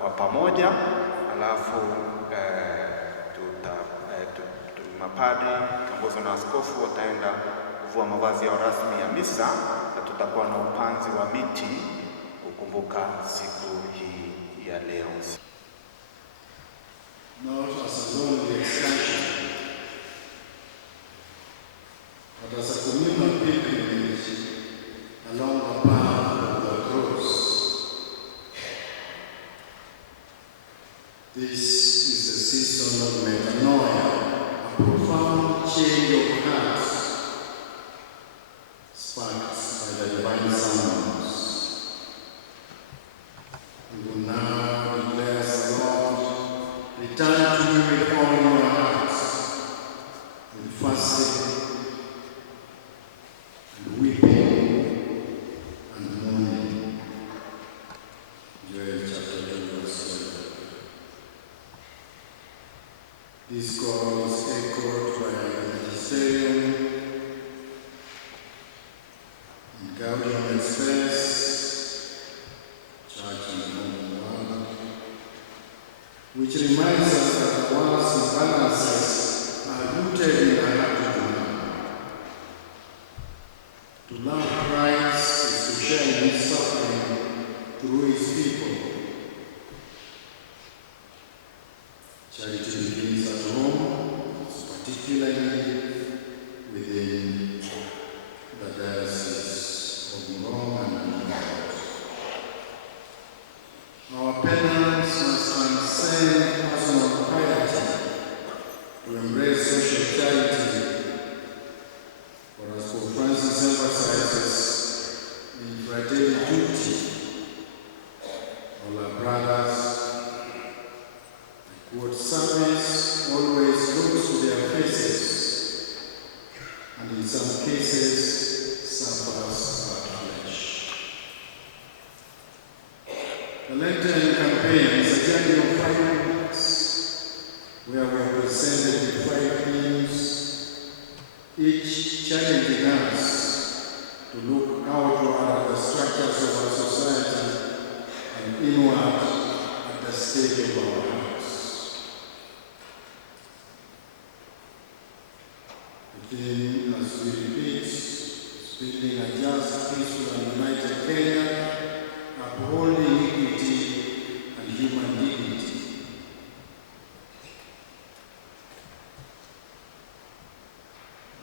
kwa pamoja, alafu mapadri kiongozwa na askofu wataenda kuvua mavazi yao rasmi ya misa, na tutakuwa na upanzi wa miti kukumbuka siku hii ya leo. Not as a lonely extension, but as a communal pilgrimage along the path of the cross. This is the season of metanoia, a profound change of heart sparked by the divine summons. We will now declare the Lord, return to me with all your hearts, with fasting and weeping and mourning. Joel chapter 2 verse 7. This call is echoed by the magisterium in Gaudium et Spes, Church in the World, which reminds us that the world's imbalances are rooted in the heart of man. To love Christ is to share in his suffering through his people. Charity begins at home, particularly within the Diocese of Rome and beyond. Our penance must transcend personal piety to embrace social charity, for as Pope Francis emphasizes in Fratelli Tutti, all our brothers, quote, service always looks to their faces, and in some cases suffers but flesh. The Lenten campaign is a journey of 5 weeks, where we are presented with 5 themes, each challenging us to look outward at the structures of our society and inward at the state of our hearts. The theme, as we repeat, is building a just, peaceful and united Kenya, upholding equity and human dignity.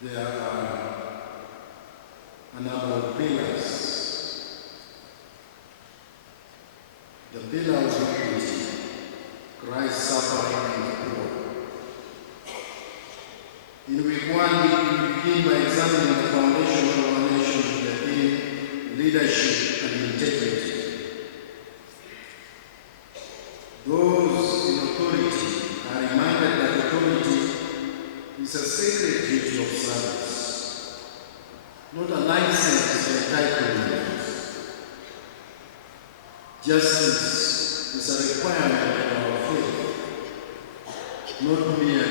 There are a number of pillars. The pillar of equity, Christ suffering in the poor. In week 1, we begin by examining the foundation of our nation with the theme leadership and integrity. Those in authority are reminded that authority is a sacred duty of service, not a license or entitlement. Justice is it's a requirement of our faith, not mere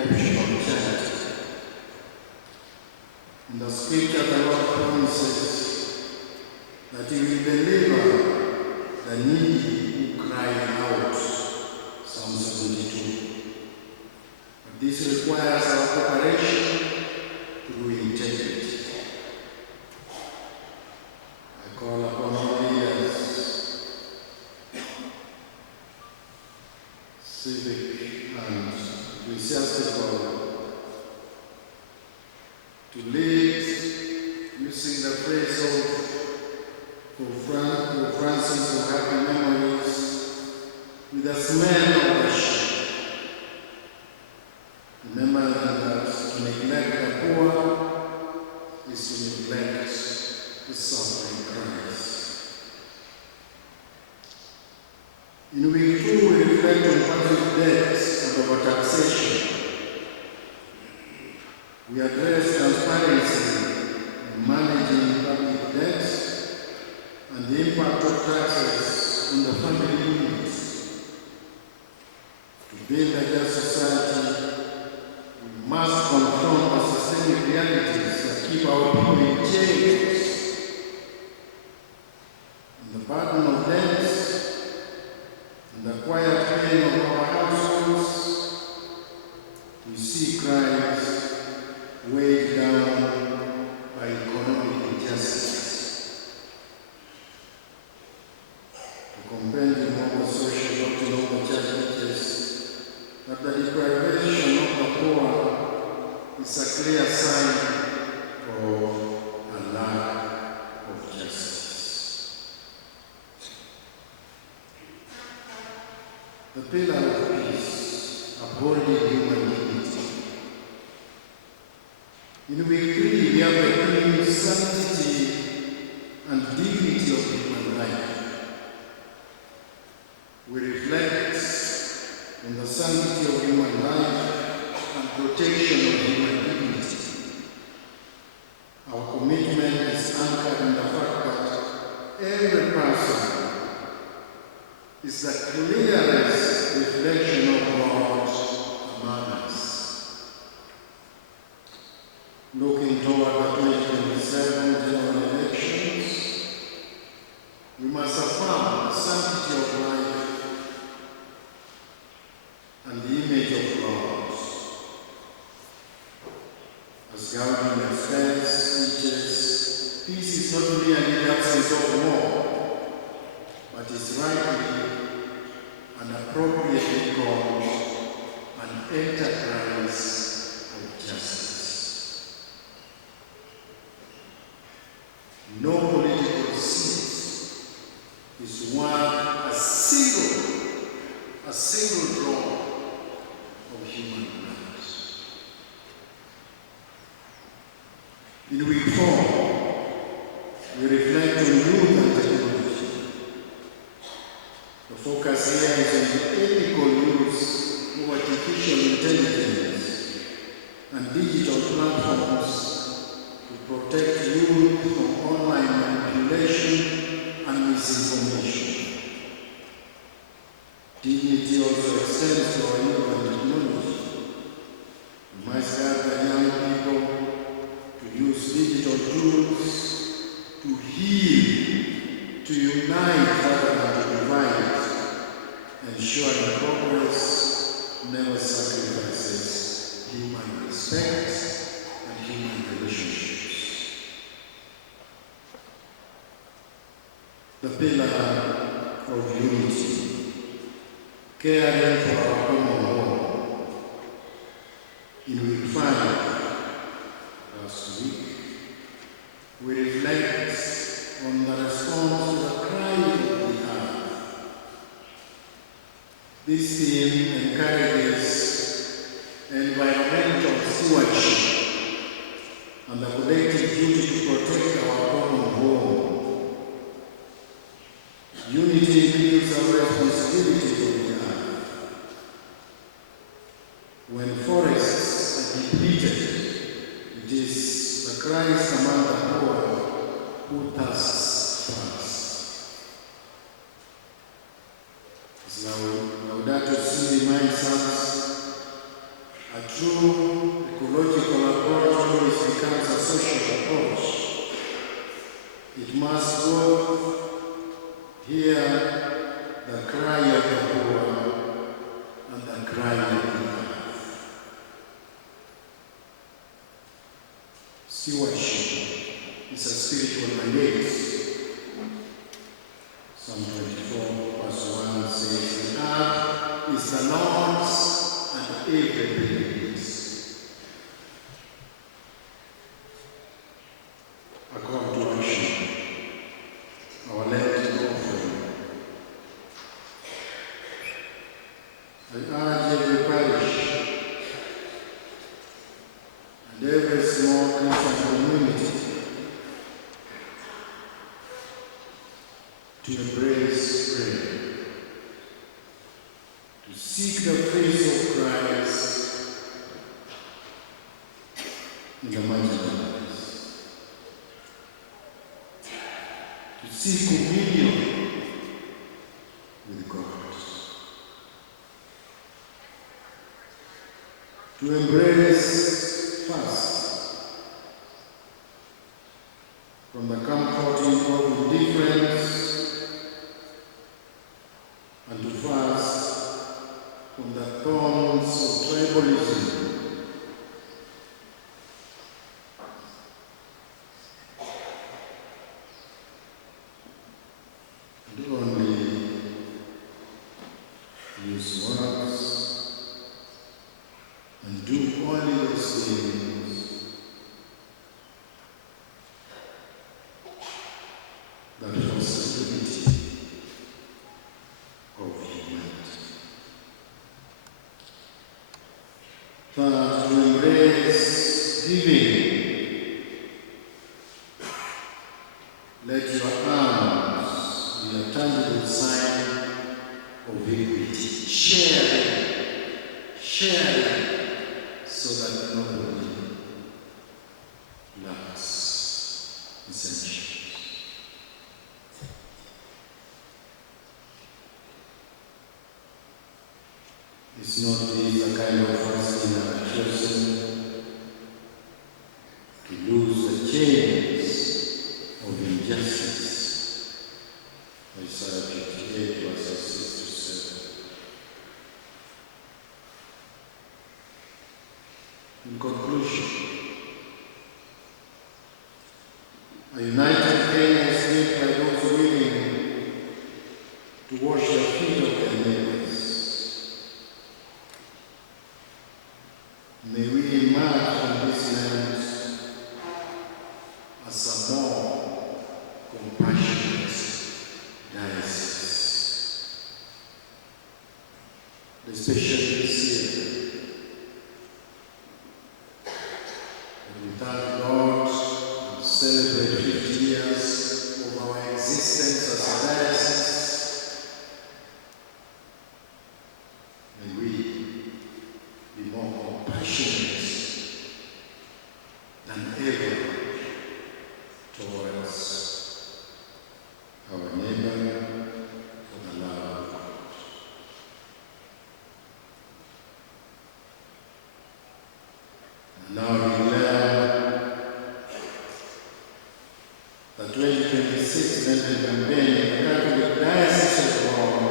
optional charity. In the scripture, the Lord promises that He will deliver the needy who cry out. Psalm 72. But this requires our cooperation through integrity. I call upon all leaders, civic and ecclesiastical, to lead using the phrase of Pope Francis of happy memories with a smell of the sheep. Remember that to neglect the poor is to neglect the suffering Christ. In week 2, we reflect on public debt and overtaxation. We address transparency in managing public debt and the impact of taxes on the family units. To build a just society, we must confront the systemic realities that keep our people in chains. And the burden of debts and the quiet pain of our households, we see Christ weighed down by economic injustice. The compendium of the social doctrine of the church teaches that the deprivation of the poor is a clear sign of a lack of justice. The pillar of peace, upholding human dignity. In week 3, we have the theme sanctity and dignity of human life. We reflect on the sanctity of human life and protection of human dignity. Our commitment is anchored in the fact that every person is the clearest reflection of God among us. Looking toward the 2027 general elections, we must affirm the sanctity of life and the image of God. As Gandhi says, teaches, peace is not merely the absence of war, but is rightly and appropriately called an enterprise of justice. No political seat is worth a single drop of human blood. In week 4, we reflect on youth and technology. The focus here is on the ethical use of artificial intelligence and digital platforms to protect youth from online manipulation and misinformation. Dignity also extends to our youth and technology. We must guide the young people to use digital tools to heal, to unite rather than to divide, ensuring progress never sacrifices human respect and human relationships. The pillar of unity, caring for our common home. In week 5, last week, we reflect on the response to the cry of the earth. This theme encourages environmental stewardship and the collective duty to protect our common home. Unity includes our responsibility to the earth. When forests are depleted, it is the Christ among the poor who thirsts first. Laudato Si reminds us a true ecological approach always becomes a social approach. It must both hear the cry of the poor and the cry of the earth. Stewardship is a spiritual mandate. Psalm 24 verse 1 says, "The earth is the Lord's and everything it is." A call to action. Our Lenten offering. I urge every parish and every small Christian community to embrace prayer, to seek the face of Christ in the marginalized, to seek communion with God, to embrace fast from the comforting of indifference, and to fast from the thorns of tribalism. And only use words and do only those things that foster unity of humanity. Third, to embrace giving. Let your arms be a tangible sign of equity. Sharing, so that nobody lacks essentials. It's not this a kind of fasting and chosen to lose the chains of injustice. Isaiah 58 verses 6 to 7. In conclusion, a united Kenya is led by those willing to wash the feet of their neighbors. May we emerge from this land as a more compassionate diocese, especially this year. We thank God and celebrate 50 years of our existence as a diocese. May we be more compassionate than ever towards our neighbor for the love of God. And now declare the 2026 Lenten campaign in the Catholic Diocese of Rome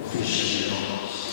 officially launched.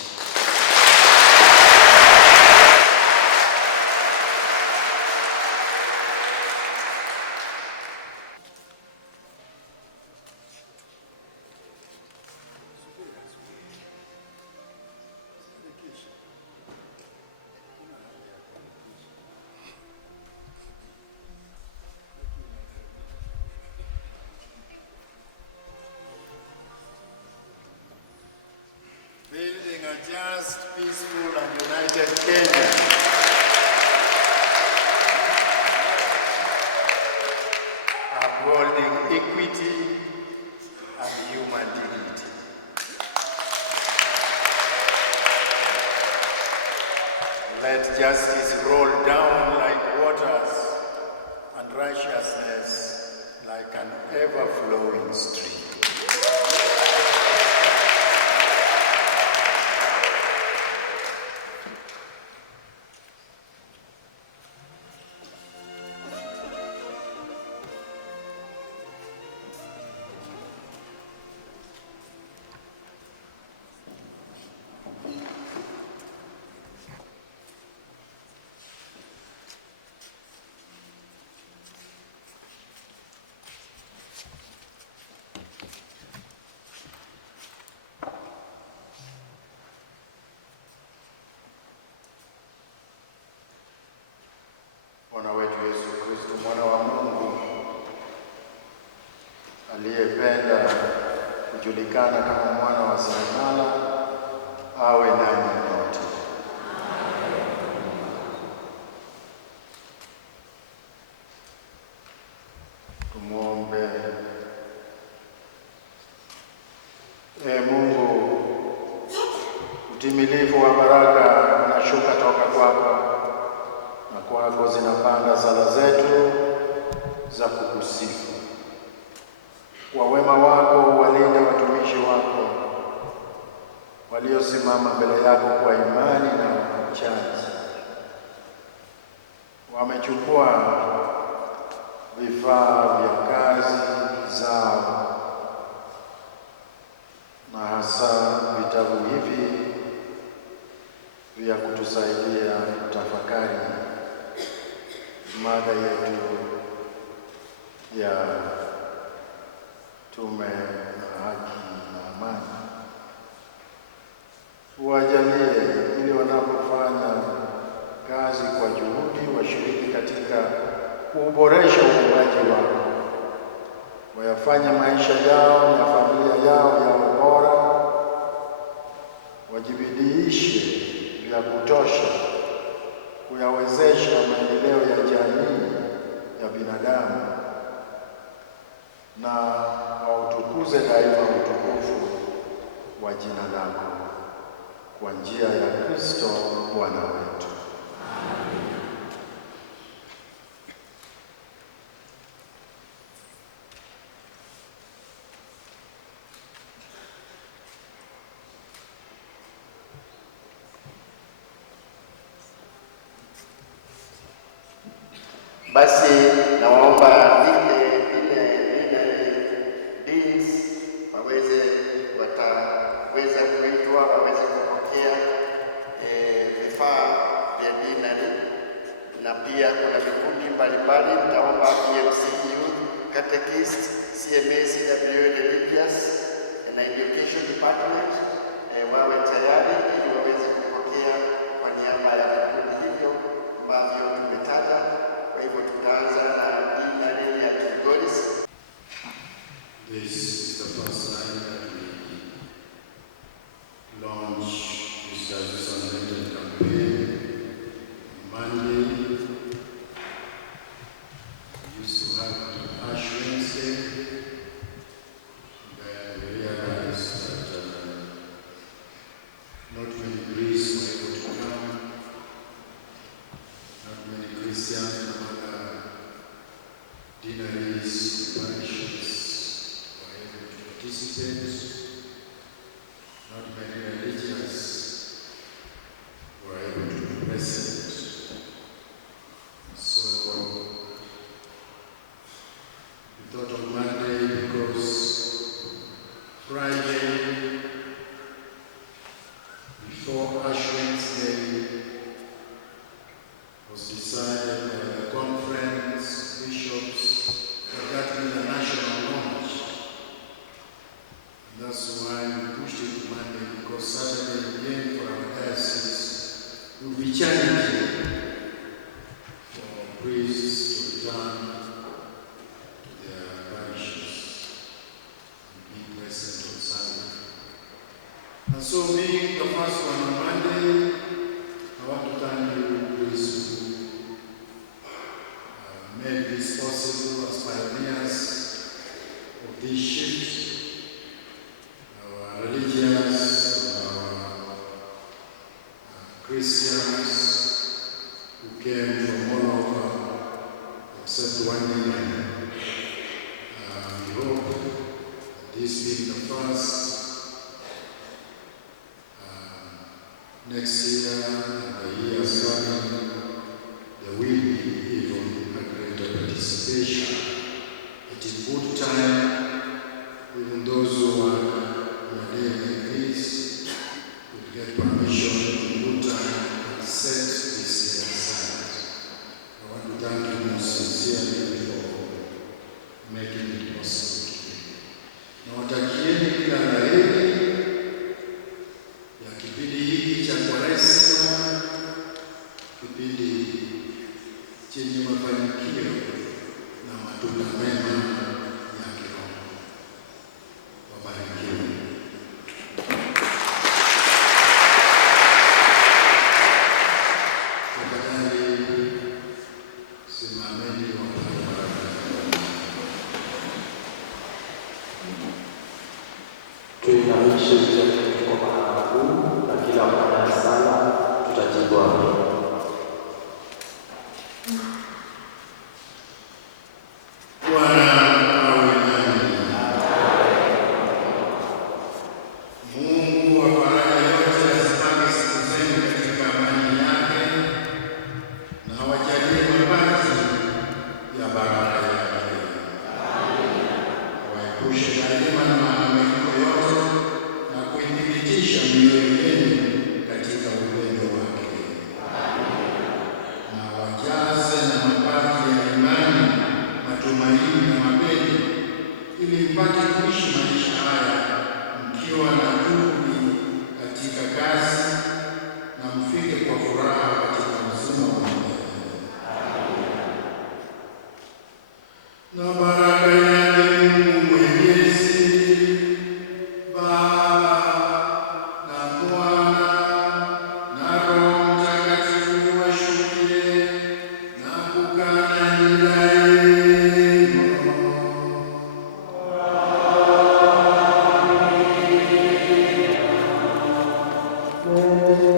Building a just, peaceful, and united Kenya. Upholding equity and human dignity. Let justice roll down like waters and righteousness like an ever-flowing stream. utimilifu wa baraka unashuka toka kwako, na kwako zinapanda sala zetu za kukusifu. Kwa wema wako walinde watumishi wako waliosimama mbele yako kwa imani na uchaji. Wamechukua vifaa vya kazi zao na hasa vitabu hivi vya kutusaidia kutafakari mada yetu ya tume na haki na amani. Uwajalie ili wanapofanya kazi kwa juhudi washiriki katika kuboresha uumbaji wako, wayafanye maisha yao na familia yao yawe bora, wajibidiishe vya kutosha kuyawezesha maendeleo ya jamii ya binadamu, na wautukuze daima utukufu wa jina lako kwa njia ya Kristo Bwana wetu. Basi nawaomba wataweza kuitwa waweze kupokea vifaa vya dinari, na pia kuna vikundi mbalimbali. Nitaomba PMC Youth, Catechist, CMA, CWA, Religious na Education Department wawe tayari ili waweze kupokea kwa niaba ya vikundi hivyo ambavyo tumetaja. Kwa hivyo tutaanza na dinari ya Kilgoris. This is the first time that we launch this diocese-oriented campaign. Monday, we used to have Ash Wednesday, then we realized that not many priests were able to come, not many Christians and other dignitaries, parishes were able to participate. Not many religious were able to be present. So we thought of Monday because Friday before Ash Wednesday was decided by the conference bishops that that be the national launch. And that's why we pushed it to Monday, because Saturday again for our diocese will be challenging for priests to return to their parishes and be present on Sunday. And so, being the first one on Monday, I want to thank you, priests, who made this possible as pioneers of this shift. Our religious, our Christians who came from all over except one year. We hope that this being the first, next year and the years coming, there will be even a greater participation. But in good time, even those who are in a day like this will get permission in good time and set this year aside. I want to thank you most sincerely for making it possible today. Nawatakieni kila la heri ya kipindi hiki cha Kwaresma, kipindi chenye mafanikio na matunda mema mpate kuishi maisha haya mkiwa na juhudi katika kazi na mfike kwa furaha katika uzima wa milele. Na baraka yake Mungu Mwenyezi, Baba na Mwana na Roho Mtakatifu washukie na kukaa nanyi daima. Amen.